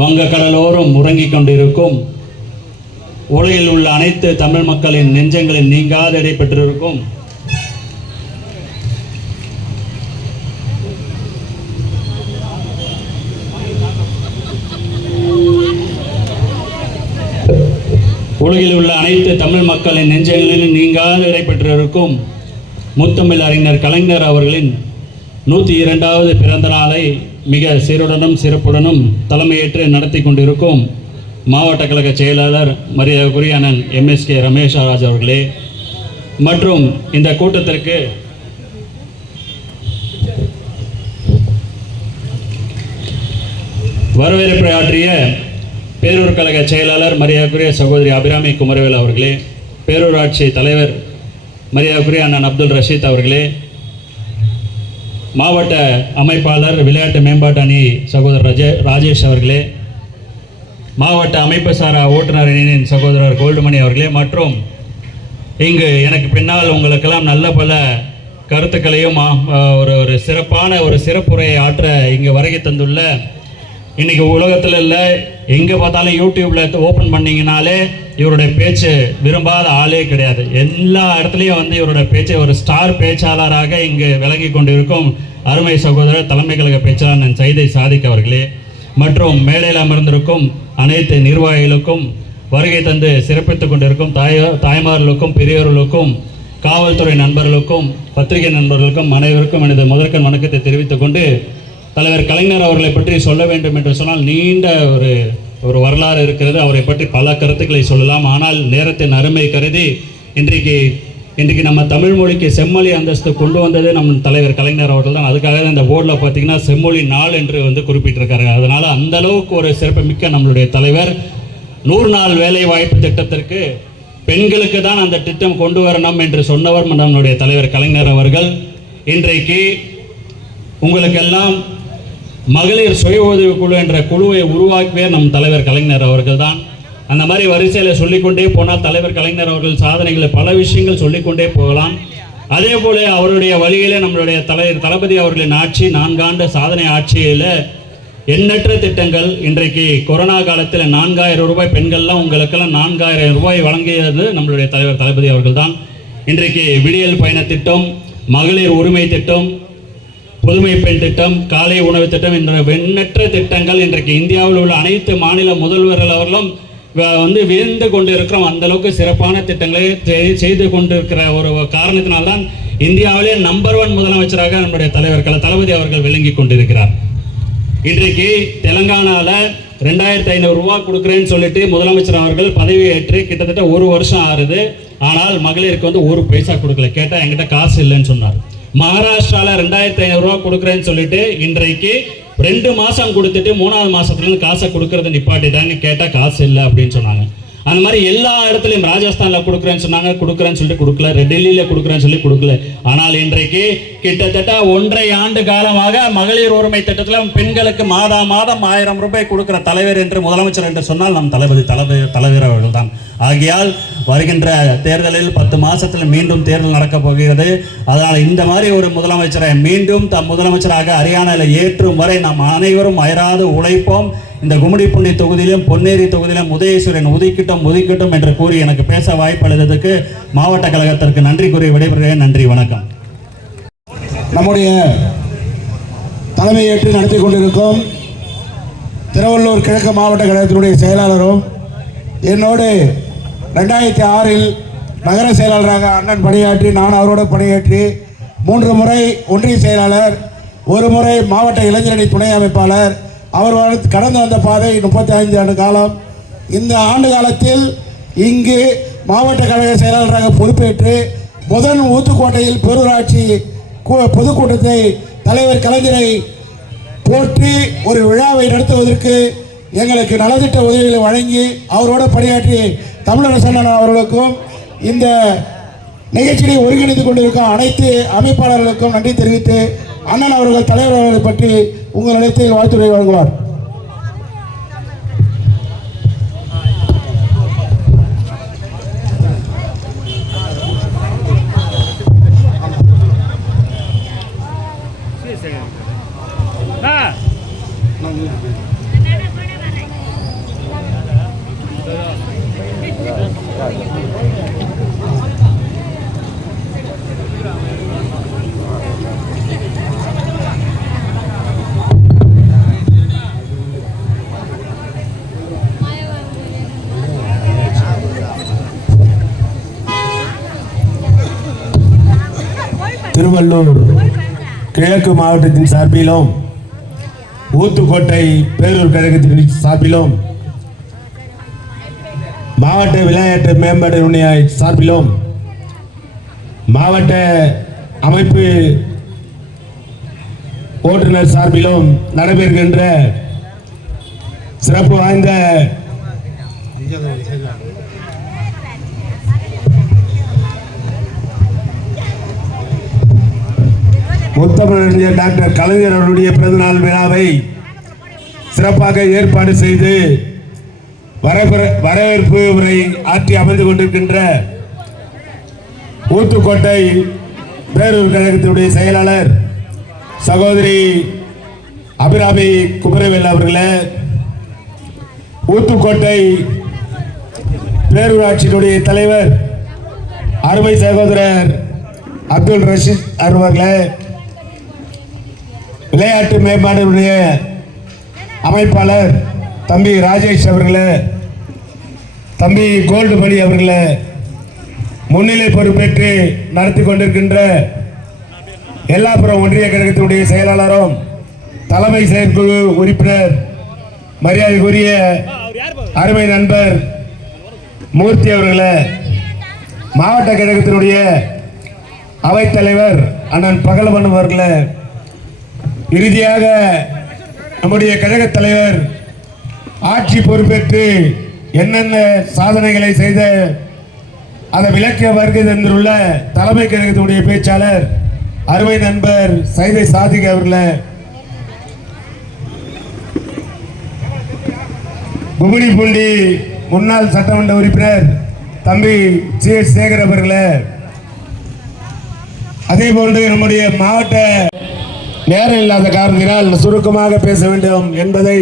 வங்கக்கடலோரம் உறங்கிக் கொண்டிருக்கும் உலகில் உள்ள அனைத்து தமிழ் மக்களின் நெஞ்சங்களில் நீங்காத இடைப்பெற்றிருக்கும் உலகில் உள்ள அனைத்து தமிழ் மக்களின் நெஞ்சங்களில் நீங்காத இடைப்பெற்றிருக்கும் முத்தமிழ் அறிஞர் கலைஞர் அவர்களின் 102வது பிறந்த நாளை மிக சீருடனும் சிறப்புடனும் தலைமையேற்று நடத்தி கொண்டிருக்கும் மாவட்ட கழக செயலாளர் மரியாதைக்குரிய அண்ணன் MSK ரமேஷ்ராஜ் அவர்களே மற்றும் இந்த கூட்டத்திற்கு வரவேற்பு ஆற்றிய பேரூர் கழக செயலாளர் மரியாதைக்குரிய சகோதரி அபிராமி குமரவேல் அவர்களே, பேரூராட்சி தலைவர் மரியாதைக்குரிய அண்ணன் அப்துல் ரஷீத் அவர்களே, மாவட்ட அமைப்பாளர் விளையாட்டு மேம்பாட்டு அணி சகோதரர் ராஜேஷ் அவர்களே, மாவட்ட அமைப்பு சாரா ஓட்டுநர் அணியின் சகோதரர் கோல்டுமணி அவர்களே மற்றும் இங்கு எனக்கு பின்னால் உங்களுக்கெல்லாம் நல்ல பல கருத்துக்களையும் ஒரு சிறப்பான ஒரு சிறப்புரையை ஆற்ற இங்கு வருகை தந்துள்ள இன்றைக்கி உலகத்தில் இல்லை எங்கே பார்த்தாலும் யூடியூப்பில் ஓப்பன் பண்ணிங்கனாலே இவருடைய பேச்சு விரும்பாத ஆளே கிடையாது. எல்லா இடத்துலையும் வந்து இவருடைய பேச்சை ஒரு ஸ்டார் பேச்சாளராக இங்கு விளங்கி கொண்டிருக்கும் அருமை சகோதரர் தலைமை கழக பேச்சாளர் சைதை சாதிக் அவர்களே மற்றும் மேடையில் அமர்ந்திருக்கும் அனைத்து நிர்வாகிகளுக்கும் வருகை தந்து சிறப்பித்துக் கொண்டிருக்கும் தாய்மார்களுக்கும் பெரியோர்களுக்கும் காவல்துறை நண்பர்களுக்கும் பத்திரிகை நண்பர்களுக்கும் அனைவருக்கும் எனது முதற்கண் வணக்கத்தை தெரிவித்துக் கொண்டு தலைவர் கலைஞர் அவர்களை பற்றி சொல்ல வேண்டும் என்று சொன்னால் நீண்ட ஒரு வரலாறு இருக்கிறது. அவரை பற்றி பல கருத்துக்களை சொல்லலாம். ஆனால் நேரத்தின் அருமை கருதி இன்றைக்கு நம்ம தமிழ் மொழிக்கு செம்மொழி அந்தஸ்து கொண்டு வந்தது நம் தலைவர் கலைஞர் அவர்கள் தான். அதுக்காக தான் இந்த போர்டில் பார்த்தீங்கன்னா செம்மொழி நாள் என்று வந்து குறிப்பிட்டிருக்காரு. அதனால் அந்த அளவுக்கு ஒரு சிறப்புமிக்க நம்மளுடைய தலைவர் 100 நாள் வேலை வாய்ப்பு திட்டத்திற்கு பெண்களுக்கு தான் அந்த திட்டம் கொண்டு வரணும் என்று சொன்னவர் நம்மளுடைய தலைவர் கலைஞர் அவர்கள். இன்றைக்கு உங்களுக்கெல்லாம் மகளிர் சுய உதவி குழு என்ற குழுவை உருவாக்கிய நம் தலைவர் கலைஞர் அவர்கள் தான். அந்த மாதிரி வரிசையில் சொல்லிக்கொண்டே போனால் தலைவர் கலைஞர் அவர்கள் சாதனைகளை பல விஷயங்கள் சொல்லிக்கொண்டே போகலாம். அதே போல அவருடைய வழியிலே நம்மளுடைய தளபதி அவர்களின் ஆட்சி 4 ஆண்டு சாதனை ஆட்சியில் எண்ணற்ற திட்டங்கள். இன்றைக்கு கொரோனா காலத்தில் 4000 ரூபாய் பெண்கள்லாம் உங்களுக்கெல்லாம் 4000 ரூபாய் வழங்கியது நம்மளுடைய தலைவர் தளபதி அவர்கள் தான். இன்றைக்கு விடியல் பயண திட்டம், மகளிர் உரிமை திட்டம், புதுமை பெண் திட்டம், காலை உணவு திட்டம் என்ற எண்ணற்ற திட்டங்கள் இன்றைக்கு இந்தியாவில் உள்ள அனைத்து மாநில முதல்வர்கள் அவர்களும் வந்து வியந்து கொண்டு இருக்கிறோம். அந்த அளவுக்கு சிறப்பான திட்டங்களை செய்து கொண்டிருக்கிற ஒரு காரணத்தினால்தான் இந்தியாவிலே நம்பர் 1 முதலமைச்சராக நம்முடைய தலைவர் தளபதி அவர்கள் விளங்கி கொண்டிருக்கிறார். இன்றைக்கு தெலங்கானாவில் 2500 ரூபா கொடுக்குறேன்னு சொல்லிட்டு முதலமைச்சர் அவர்கள் பதவி ஏற்று கிட்டத்தட்ட 1 வருஷம் ஆறுது. ஆனால் மகளிருக்கு வந்து 1 பைசா கொடுக்கல. கேட்டால் என்கிட்ட காசு இல்லைன்னு சொன்னார். மகாராஷ்டிராவில் 2500 ரூபா கொடுக்குறேன்னு சொல்லிட்டு இன்றைக்கு 2 மாதம் கொடுத்துட்டு 3வது மாதத்துலேருந்து காசை கொடுக்கறது நிப்பாட்டிட்டாங்க. கேட்டால் காசு இல்லை அப்படின்னு சொன்னாங்க. அந்த மாதிரி எல்லா இடத்துலையும் ராஜஸ்தானில் கொடுக்குறேன்னு சொன்னாங்க, கொடுக்குறேன்னு சொல்லிட்டு கொடுக்கல. டெல்லியில் கொடுக்குறேன்னு சொல்லி கொடுக்கல. ஆனால் இன்றைக்கு கிட்டத்தட்ட 1.5 ஆண்டு காலமாக மகளிர் உரிமை திட்டத்தில் பெண்களுக்கு மாதம் 1000 ரூபாய் கொடுக்குற தலைவர் என்று முதலமைச்சர் என்று சொன்னால் நம் தலைவர் அவர்கள் தான். ஆகையால் வருகின்ற தேர்தலில் 10 மாதத்தில் மீண்டும் தேர்தல் நடக்கப் போகிறது. அதனால் இந்த மாதிரி ஒரு முதலமைச்சரை மீண்டும் முதலமைச்சராக ஹரியானாவில் ஏற்றும் வரை நாம் அனைவரும் அயராது உழைப்போம். இந்த கும்மிடிப்பூண்டி தொகுதியிலும் பொன்னேரி தொகுதியிலும் உதயசூரியன் உதிக்கட்டும் என்று கூறி எனக்கு பேச வாய்ப்பு அளித்ததற்கு மாவட்ட கழகத்திற்கு நன்றி கூறி விடைபெறுகிறேன். நன்றி, வணக்கம். நம்முடைய தலைமையேற்று நடத்தி கொண்டிருக்கும் திருவள்ளூர் கிழக்கு மாவட்ட கழகத்தினுடைய செயலாளரும் என்னோடு 2006இல் நகர செயலாளராக அண்ணன் பணியாற்றி நான் அவரோடு பணியாற்றி 3 முறை ஒன்றிய செயலாளர், 1 முறை மாவட்ட இளைஞரணி துணை அமைப்பாளர். அவர் கடந்து வந்த பாதை 35 ஆண்டு காலம். இந்த ஆண்டு காலத்தில் இங்கு மாவட்ட கழக செயலாளராக பொறுப்பேற்று முதல் ஊத்துக்கோட்டையில் பேரூராட்சி பொதுக்கூட்டத்தை தலைவர் கலைஞரை போற்றி ஒரு விழாவை நடத்துவதற்கு எங்களுக்கு நலத்திட்ட உதவிகளை வழங்கி அவரோடு பணியாற்றி தமிழரசு அண்ணன் அவர்களுக்கும் இந்த நிகழ்ச்சியை ஒருங்கிணைத்துக் கொண்டிருக்கும் அனைத்து அமைப்பாளர்களுக்கும் நன்றி தெரிவித்து அண்ணன் அவர்கள் தலைவர் அவர்களை பற்றி உங்களிடத்தில் வாழ்த்துரை வழங்குவார். Second. திருவள்ளூர் கிழக்கு மாவட்டத்தின் சார்பிலும் ஊத்துக்கோட்டை பேரூர் கழகத்தின் சார்பிலும் மாவட்ட விளையாட்டு மேம்பாடு யூனிய சார்பிலும் மாவட்ட அமைப்பு ஓட்டுநர் சார்பிலும் நடைபெறுகின்ற சிறப்பு வாய்ந்த முத்தமிழறிஞர் டாக்டர் கலைஞர் அவருடைய பிறந்தநாள் விழாவை சிறப்பாக ஏற்பாடு செய்து வரவேற்பு உரை ஆற்றி அமர்ந்து கொண்டிருக்கின்ற ஊத்துக்கோட்டை பேரூர் கழகத்தினுடைய செயலாளர் சகோதரி அபிராமி குமரவேல் அவர்களே, ஊத்துக்கோட்டை பேரூராட்சியினுடைய தலைவர் அருமை சகோதரர் அப்துல் ரஷீத் அவர்களே, விளையாட்டு மேம்பாடுடைய அமைப்பாளர் தம்பி ராஜேஷ் அவர்களே, தம்பி கோல்டு மணி அவர்களே, முன்னிலை பொறுப்பேற்று நடத்தி கொண்டிருக்கின்ற எல்லாப்புறம் ஒன்றிய கழகத்தினுடைய செயலாளரும் தலைமை செயற்குழு உறுப்பினர் மரியாதைக்குரிய அருமை நண்பர் மூர்த்தி அவர்களே, மாவட்ட கழகத்தினுடைய அவைத்தலைவர் அண்ணன் பகலவன் அவர்களே, இறுதியாக நம்முடைய கழக தலைவர் ஆட்சி பொறுப்பேற்று என்னென்ன சாதனைகளை செய்த அதை விளக்க வருகை தந்துள்ள தலைமை கழகத்தினுடைய பேச்சாளர் அருமை நண்பர் சைதை சாதிக் அவர்களே, கும்மிடிப்பூண்டி முன்னாள் சட்டமன்ற உறுப்பினர் தம்பி சி.எஸ். சேகர் அவர்களே, அதே போன்று நம்முடைய மாவட்ட நேரம் இல்லாத காரணத்தினால் சுருக்கமாக பேச வேண்டும் என்பதை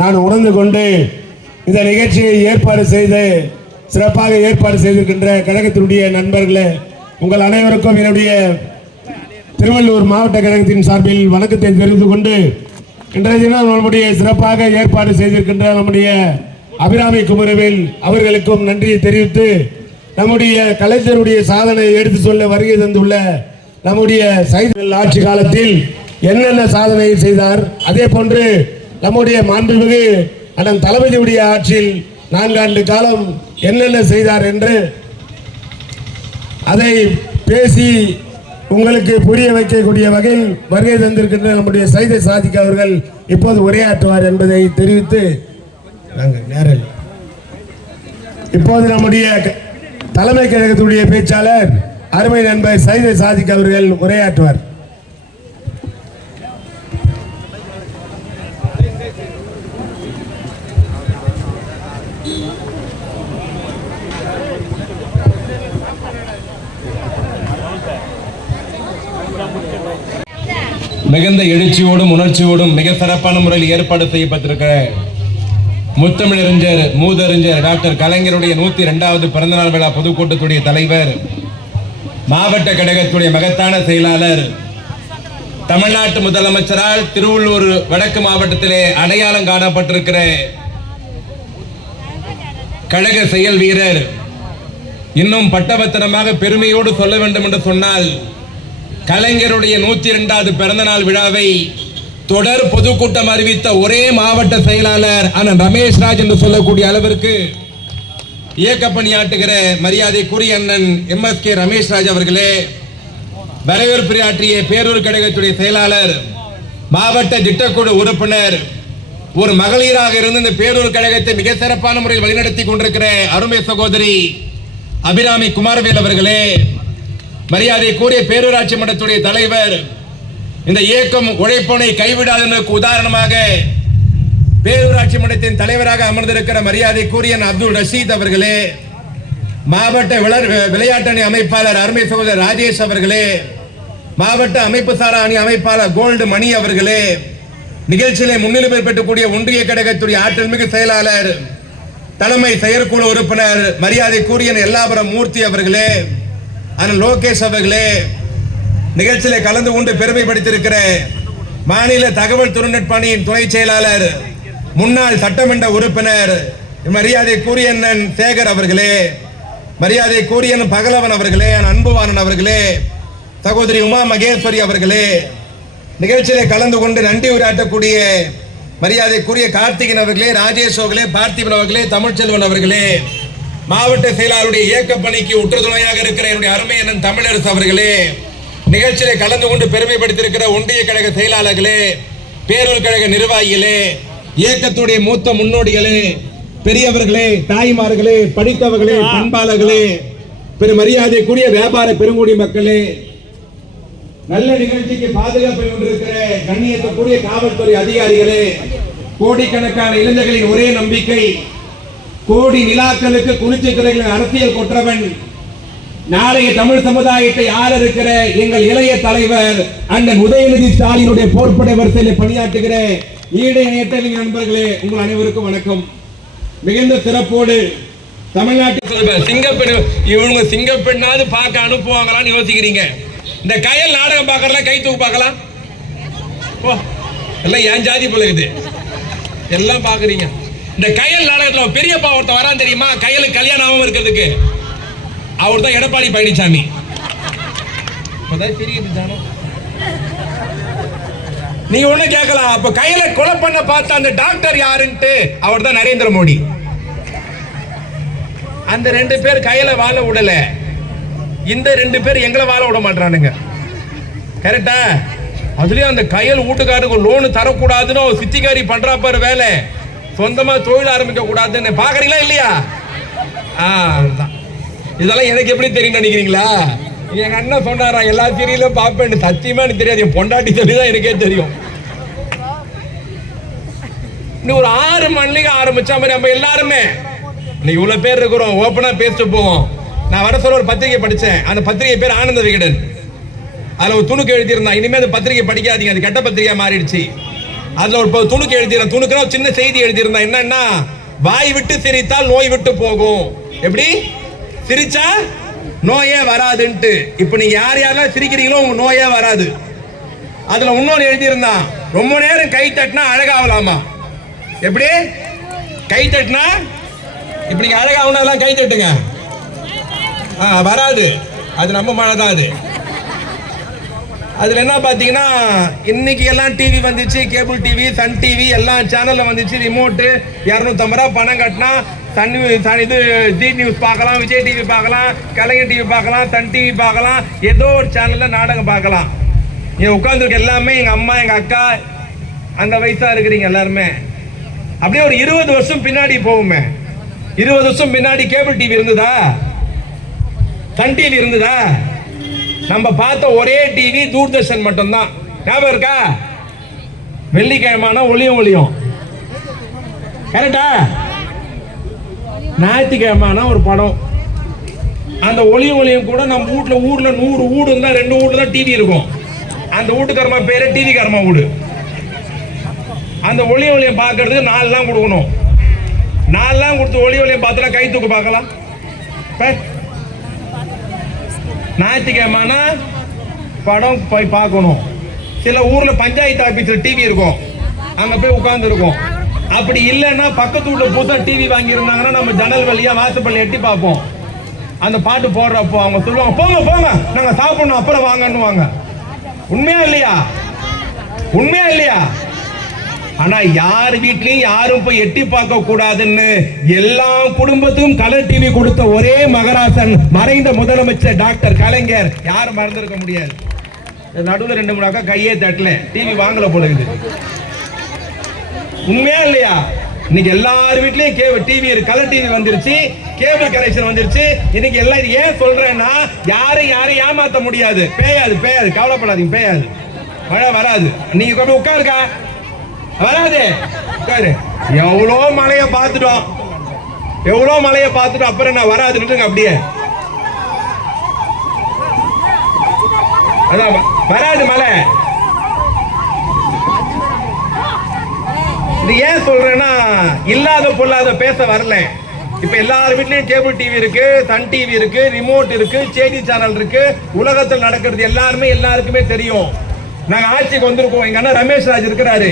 நான் உணர்ந்து கொண்டு இந்த நிகழ்ச்சியை ஏற்பாடு செய்து சிறப்பாக ஏற்பாடு செய்திருக்கின்ற கழகத்தினுடைய நண்பர்களே, உங்கள் அனைவருக்கும் என்னுடைய திருவள்ளூர் மாவட்ட கழகத்தின் சார்பில் வணக்கத்தை தெரிவித்துக் கொண்டு இன்றைய தினம் நம்முடைய சிறப்பாக ஏற்பாடு செய்திருக்கின்ற நம்முடைய அபிராமி குமரவேல் அவர்களுக்கும் நன்றியை தெரிவித்து நம்முடைய கலைஞருடைய சாதனையை எடுத்து சொல்ல வருகை தந்துள்ள நம்முடைய சைதல் ஆட்சி காலத்தில் என்னென்ன சாதனை செய்தார், அதே போன்று நம்முடைய மாண்புமிகு அண்ணன் தளபதியுடைய ஆட்சியில் 4 ஆண்டு காலம் என்னென்ன செய்தார் என்று அதை பேசி உங்களுக்கு புரிய வைக்கக்கூடிய வகையில் வருகை தந்திருக்கின்ற நம்முடைய சைதை சாதிக் அவர்கள் இப்போது உரையாற்றுவார் என்பதை தெரிவித்து நேரில் இப்போது நம்முடைய தலைமை கழகத்துடைய பேச்சாளர் அருமை நண்பர் சைதை சாதிக் அவர்கள் உரையாற்றுவார். மிகுந்த எழுச்சியோடும் உணர்ச்சியோடும் மிக சிறப்பான முறையில் ஏற்பாடு செய்யப்பட்டிருக்கிற முத்தமிழறிஞர் மூதறிஞர் டாக்டர் கலைஞருடைய 102வது பிறந்தநாள் விழா பொதுக்கூட்டத்துடைய தலைவர், மாவட்ட கழகத்துடைய மகத்தான செயலாளர், தமிழ்நாட்டு முதலமைச்சரால் திருவள்ளூர் வடக்கு மாவட்டத்திலே அடையாளம் காணப்பட்டிருக்கிற கழக செயல் வீரர், இன்னும் பட்டபத்திரமாக பெருமையோடு சொல்ல வேண்டும் என்று சொன்னால் கலைஞருடைய 102வது பிறந்தநாள் விழாவை தொடர் பொதுக்கூட்டம் அறிவித்த ஒரே மாவட்ட செயலாளர் அண்ணன் ரமேஷ் ராஜ் என்று சொல்லக்கூடிய அளவிற்கு இயக்க பணியாற்றுகிற மரியாதைக்குரிய அண்ணன் MSK ரமேஷ் ராஜ் அவர்களே, வரவேற்புரையாற்றிய பேரூர் கழகத்துடைய செயலாளர், மாவட்ட திட்டக்குழு உறுப்பினர், ஒரு மகளிராக இருந்து இந்த பேரூர் கழகத்தை மிக சிறப்பான முறையில் வழிநடத்தி கொண்டிருக்கிற அருமை சகோதரி அபிராமி குமாரவேல் அவர்களே, மரியாதைக்குரிய பேரூராட்சி மன்றத்துடைய தலைவர், இந்த இயக்கம் உழைப்பனை கைவிடாததற்கு உதாரணமாக பேரூராட்சி மன்றத்தின் தலைவராக அமர்ந்திருக்கிற மரியாதைக்குரிய அப்துல் ரஷீத் அவர்களே, மாவட்ட விளையாட்டு அணி அமைப்பாளர் அருமை சகோதரர் ராஜேஷ் அவர்களே, மாவட்ட அமைப்பு சாரா அணி அமைப்பாளர் கோல்டு மணி அவர்களே, நிகழ்ச்சியிலே முன்னிலை பெற்றக்கூடிய ஒன்றிய கழகத்துடைய ஆற்றல் மிகு செயலாளர் தலைமை செயற்குழு உறுப்பினர் மரியாதைக்குரிய எல்லாபுரம் மூர்த்தி அவர்களே, அண்ணன் லோகேஷ் அவர்களே, நிகழ்ச்சியிலே கலந்து கொண்டு பெருமைப்படுத்தியிருக்கிற மாநில தகவல் தொழில்நுட்ப அணியின் துணை செயலாளர் முன்னாள் சட்டமன்ற உறுப்பினர் மரியாதைக்குரிய அண்ணன் சேகர் அவர்களே, மரியாதைக்குரிய பகலவன் அவர்களே, அன்புவானன் அவர்களே, சகோதரி உமா மகேஸ்வரி அவர்களே, நிகழ்ச்சியிலே கலந்து கொண்டு நன்றி உரையாற்றக்கூடிய மரியாதைக்குரிய கார்த்திகன் அவர்களே, ராஜேஷ் அவர்களே, பார்த்திபன் அவர்களே, தமிழ்ச்செல்வன் அவர்களே, மாவட்ட செயலாளருடைய இயக்க பணிக்கு உற்றுதுணையாக இருக்கிற என்னுடைய அருமை அண்ணன் தமிழரசு அவர்களே, நிகழ்ச்சியிலே கலந்து கொண்டு பெருமைப்படுத்தியிருக்கிற ஒன்றிய கழக செயலாளர்களே, பேரூர் கழக நிர்வாகிகளே, இயக்கத்துடைய மூத்த முன்னோடிகளே, பெரியவர்களே, தாய்மார்களே, படித்தவர்களே, பண்பாளர்களே, பெரும் மரியாதைக்குரிய வியாபார பெருங்குடி மக்களே, நல்ல நிகழ்ச்சிக்கு பாதுகாப்பில் கொண்டிருக்கிற கண்ணியத்துக்குரிய காவல்துறை அதிகாரிகளே, கோடிக்கணக்கான இளைஞர்களின் ஒரே நம்பிக்கை, கோடி நிலாக்களுக்கு குளிச்சுக்கிறவர்களின் அரசியல் கொற்றவன், நாளைய தமிழ் சமுதாயத்தை ஆள இருக்கிற எங்கள் இளைய தலைவர் அண்ணன் உதயநிதி ஸ்டாலினுடைய போர்ப்படை வரிசையில் பணியாற்றுகிற ஈடு இணையற்ற நண்பர்களே, உங்கள் அனைவருக்கும் வணக்கம். மிகுந்த சிறப்போடு தமிழ்நாட்டில் சிங்கப்பெண், இவங்க சிங்கப்பெண்ணாவது பார்க்க அனுப்புவாங்களான்னு யோசிக்கிறீங்க. இந்த கயல் நாடகம் பார்க்கறல கை தூக்கு பார்க்கலாம், எல்லாம் என் ஜாதி போல இருக்குது, எல்லாம் பாக்குறீங்க. இந்த கயல் நாடகத்துல பெரியப்பா ஒருத்தர் வரான் தெரியுமா, கயலுக்கு கல்யாணம் இருக்கிறதுக்கு, அவர் தான் எடப்பாடி பழனிசாமி. நீ ஒண்ணு கேட்கலாம், அப்ப கையில கொலை பண்ண பார்த்த அந்த டாக்டர் யாருன்ட்டு, அவர் தான் நரேந்திர மோடி. அந்த 2 பேர் கையில வாழ விடல, இந்த 2 பேர் எங்களை வாழ விட மாட்டானுங்க. கரெக்டா? அதுலயும் அந்த கையல் வீட்டுக்காரருக்கு லோனு தரக்கூடாதுன்னு சித்திகாரி பண்றா பாரு வேலை, சொந்தமா தொழில் ஆரம்பிக்க கூடாதுன்னு பாக்குறீங்களா இல்லையா? இதெல்லாம் எனக்கு எப்படி தெரியும் நினைக்கிறீங்களா? எங்க அண்ணன் சொன்னாரா எல்லா சீரியலும் பார்ப்பேன், சத்தியமா எனக்கு தெரியாது, என் பொண்டாட்டி சொல்லிதான் எனக்கே தெரியும். இன்னும் ஒரு 6 மணிக்கு ஆரம்பிச்சா மாதிரி நம்ம எல்லாருமே இன்னைக்கு இவ்வளவு பேர் இருக்கிறோம், ஓப்பனா பேசிட்டு போவோம். நான் வர சொல்ல ஒரு பத்திரிகை படிச்சேன், அந்த பத்திரிகை பேர் ஆனந்த விகடன். அதுல ஒரு துணுக்கு எழுதியிருந்தான், இனிமே அந்த பத்திரிகை படிக்காதீங்க, அது கெட்ட பத்திரிகை மாறிடுச்சு. அதுல ஒரு துணுக்கு எழுதியிருந்தான், துணுக்குனா ஒரு சின்ன செய்தி எழுதியிருந்தான், என்னன்னா வாய் விட்டு சிரித்தால் நோய் விட்டு போகும், எப்படி சிரிச்சா நோயே வராதுன்ட்டு. இப்ப நீங்க யார் யாரெல்லாம் சிரிக்கிறீங்களோ உங்க நோயே வராது. அதுல இன்னொரு எழுதியிருந்தான், ரொம்ப நேரம் கை தட்டினா அழகாகலாமா, எப்படி கை தட்டினா இப்ப நீங்க அழகாகலாம் கை தட்டுங்க, வராது, அது நம்ம மழை தான். அது அதுல என்ன பாத்தீங்கன்னா, இன்னைக்கு எல்லாம் டிவி வந்துச்சு, கேபிள் டிவி, சன் டிவி எல்லா சேனல்ல வந்துச்சு, ரிமோட்டு 250 ரூபாய் பணம் கட்டினா இது ஜி நியூஸ் பார்க்கலாம், விஜய் டிவி பார்க்கலாம், கலைஞர் டிவி பார்க்கலாம், சன் டிவி பார்க்கலாம், ஏதோ ஒரு சேனல்ல நாடகம் பார்க்கலாம். இங்க உட்கார்ந்துருக்க எல்லாமே எங்க அம்மா எங்க அக்கா அந்த வயசா இருக்கிறீங்க எல்லாருமே. அப்படியே ஒரு 20 வருஷம் பின்னாடி போகுமே, 20 வருஷம் பின்னாடி கேபிள் டிவி இருந்ததா, சன் டிவி இருந்ததா? நம்ம பார்த்த ஒரே டிவி தூர்தர்ஷன் மட்டும்தான். ஞாபகம் இருக்கா? வெள்ளிக்கிழமான ஒளியும் கரெக்டா? ஞாயிற்றுக்கிழமான ஒரு படம். அந்த ஒளியும் கூட நம்ம ஊர்ல 100 வீடு இருந்தா 2 வீடு தான் டிவி இருக்கும். அந்த வீட்டுக்காரமா பேரு டிவி காரமா வீடு. அந்த ஒளியும் பார்க்கறதுக்கு 4 நாள் கொடுக்கணும். 4 நாள் கொடுத்து ஒளியும் பார்த்தா கை தூக்கு பார்க்கலாம். ஞாயிற்றுக்கிழமான படம் போய் பார்க்கணும். சில ஊர்ல பஞ்சாயத்து ஆபீஸ்ல டிவி இருக்கும், அங்க போய் உட்கார்ந்து இருக்கும். அப்படி இல்லைன்னா பக்கத்து வீட்டுல புதுசா டிவி வாங்கி இருந்தாங்கன்னா நம்ம ஜன்னல் வழியா வாசப்பள்ளி எட்டி பார்ப்போம். அந்த பாட்டு போடுறப்போ அவங்க சொல்லுவாங்க, போங்க போங்க நாங்க சாப்பிடணும் அப்புறம் வாங்கன்னு வாங்க. உண்மையா இல்லையா? உண்மையா இல்லையா? ஆனா யார் வீட்லயும் யாரும் போய் எட்டி பார்க்க கூடாதுன்னு எல்லா குடும்பத்துக்கும் கலர் டிவி கொடுத்த ஒரே மகராசன் மறைந்த முதலமைச்சர் டாக்டர் கலைஞர். யாரும் மறந்திருக்க முடியாது. நடுவில் 2 3 அக்கா கையே தட்டல, டிவி வாங்கல போல இருக்குது. உண்மையா இல்லையா? இன்னைக்கு எல்லார் வீட்லயும் டிவி கலர் டிவி வந்துருச்சு, கேபிள் கனெக்ஷன் வந்துருச்சு. இன்னைக்கு எல்லாம் இது ஏன் சொல்றேன்னா, யாரையும் ஏமாத்த முடியாது. பேயாது, கவலைப்படாதீங்க, பேயாது, மழை வராது. நீங்க உட்காருக்கா, வராது. எவ்வளோ மழையை பார்த்துட்டோம், அப்புறம் என்ன வராதுன்னு அப்படியே அதான் வராது மழை. இது ஏன் சொல்றேன்னா, இல்லாத பொல்லாத பேச வரல. இப்ப எல்லார் வீட்லயும் கேபிள் டிவி இருக்கு, சன் டிவி இருக்கு, ரிமோட் இருக்கு, செய்தி சேனல் இருக்கு. உலகத்தில் நடக்கிறது எல்லாருக்குமே தெரியும். நாங்க ஆட்சிக்கு வந்திருக்கோம். எங்க அண்ணன் ரமேஷ் ராஜ் இருக்கிறாரு,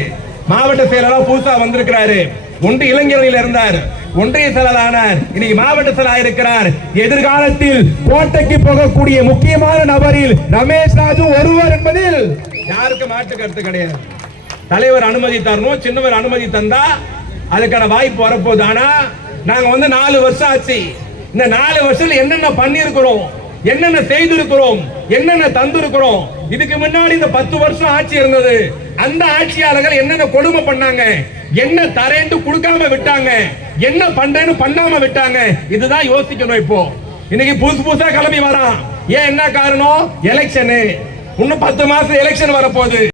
மாவட்ட செயலாளர் புதுசா வந்திருக்கிறாரு. ஒன்று இளைஞர்கள் இருந்தார், ஒன்றிய செயலாளர், இன்னைக்கு மாவட்ட செயலாளர் இருக்கிறார். எதிர்காலத்தில் கோட்டைக்கு போகக்கூடிய முக்கியமான நபரில் ரமேஷ் ராஜு ஒருவர் என்பதில் யாருக்கு மாற்று கருத்து கிடையாது. தலைவர் அனுமதி தரணும், சின்னவர் அனுமதி தந்தா அதுக்கான வாய்ப்பு வரப்போகுது. ஆனா நாங்க 4 வருஷம் ஆச்சு. இந்த 4 வருஷத்துல என்னென்ன பண்ணிருக்கிறோம், என்னென்ன செய்திருக்கிறோம், என்னென்ன தந்திருக்கிறோம். இதுக்கு முன்னாடி இந்த 10 வருஷம் ஆட்சி இருந்தது. அந்த ஆட்சியாளர்கள் என்னென்ன கொடுமை பண்ணாங்க, என்ன தரேன்னு கொடுக்காம விட்டாங்க, என்ன பண்றேன்னு பண்ணாம விட்டாங்க. இதுதான் யோசிக்கணும். இப்போ இன்னைக்கு புதுசா கிளம்பி வரான். ஏன், என்ன காரணம்? எலெக்ஷனு. இன்னும் 10 மாசம் எலெக்ஷன் வரப்போகுது.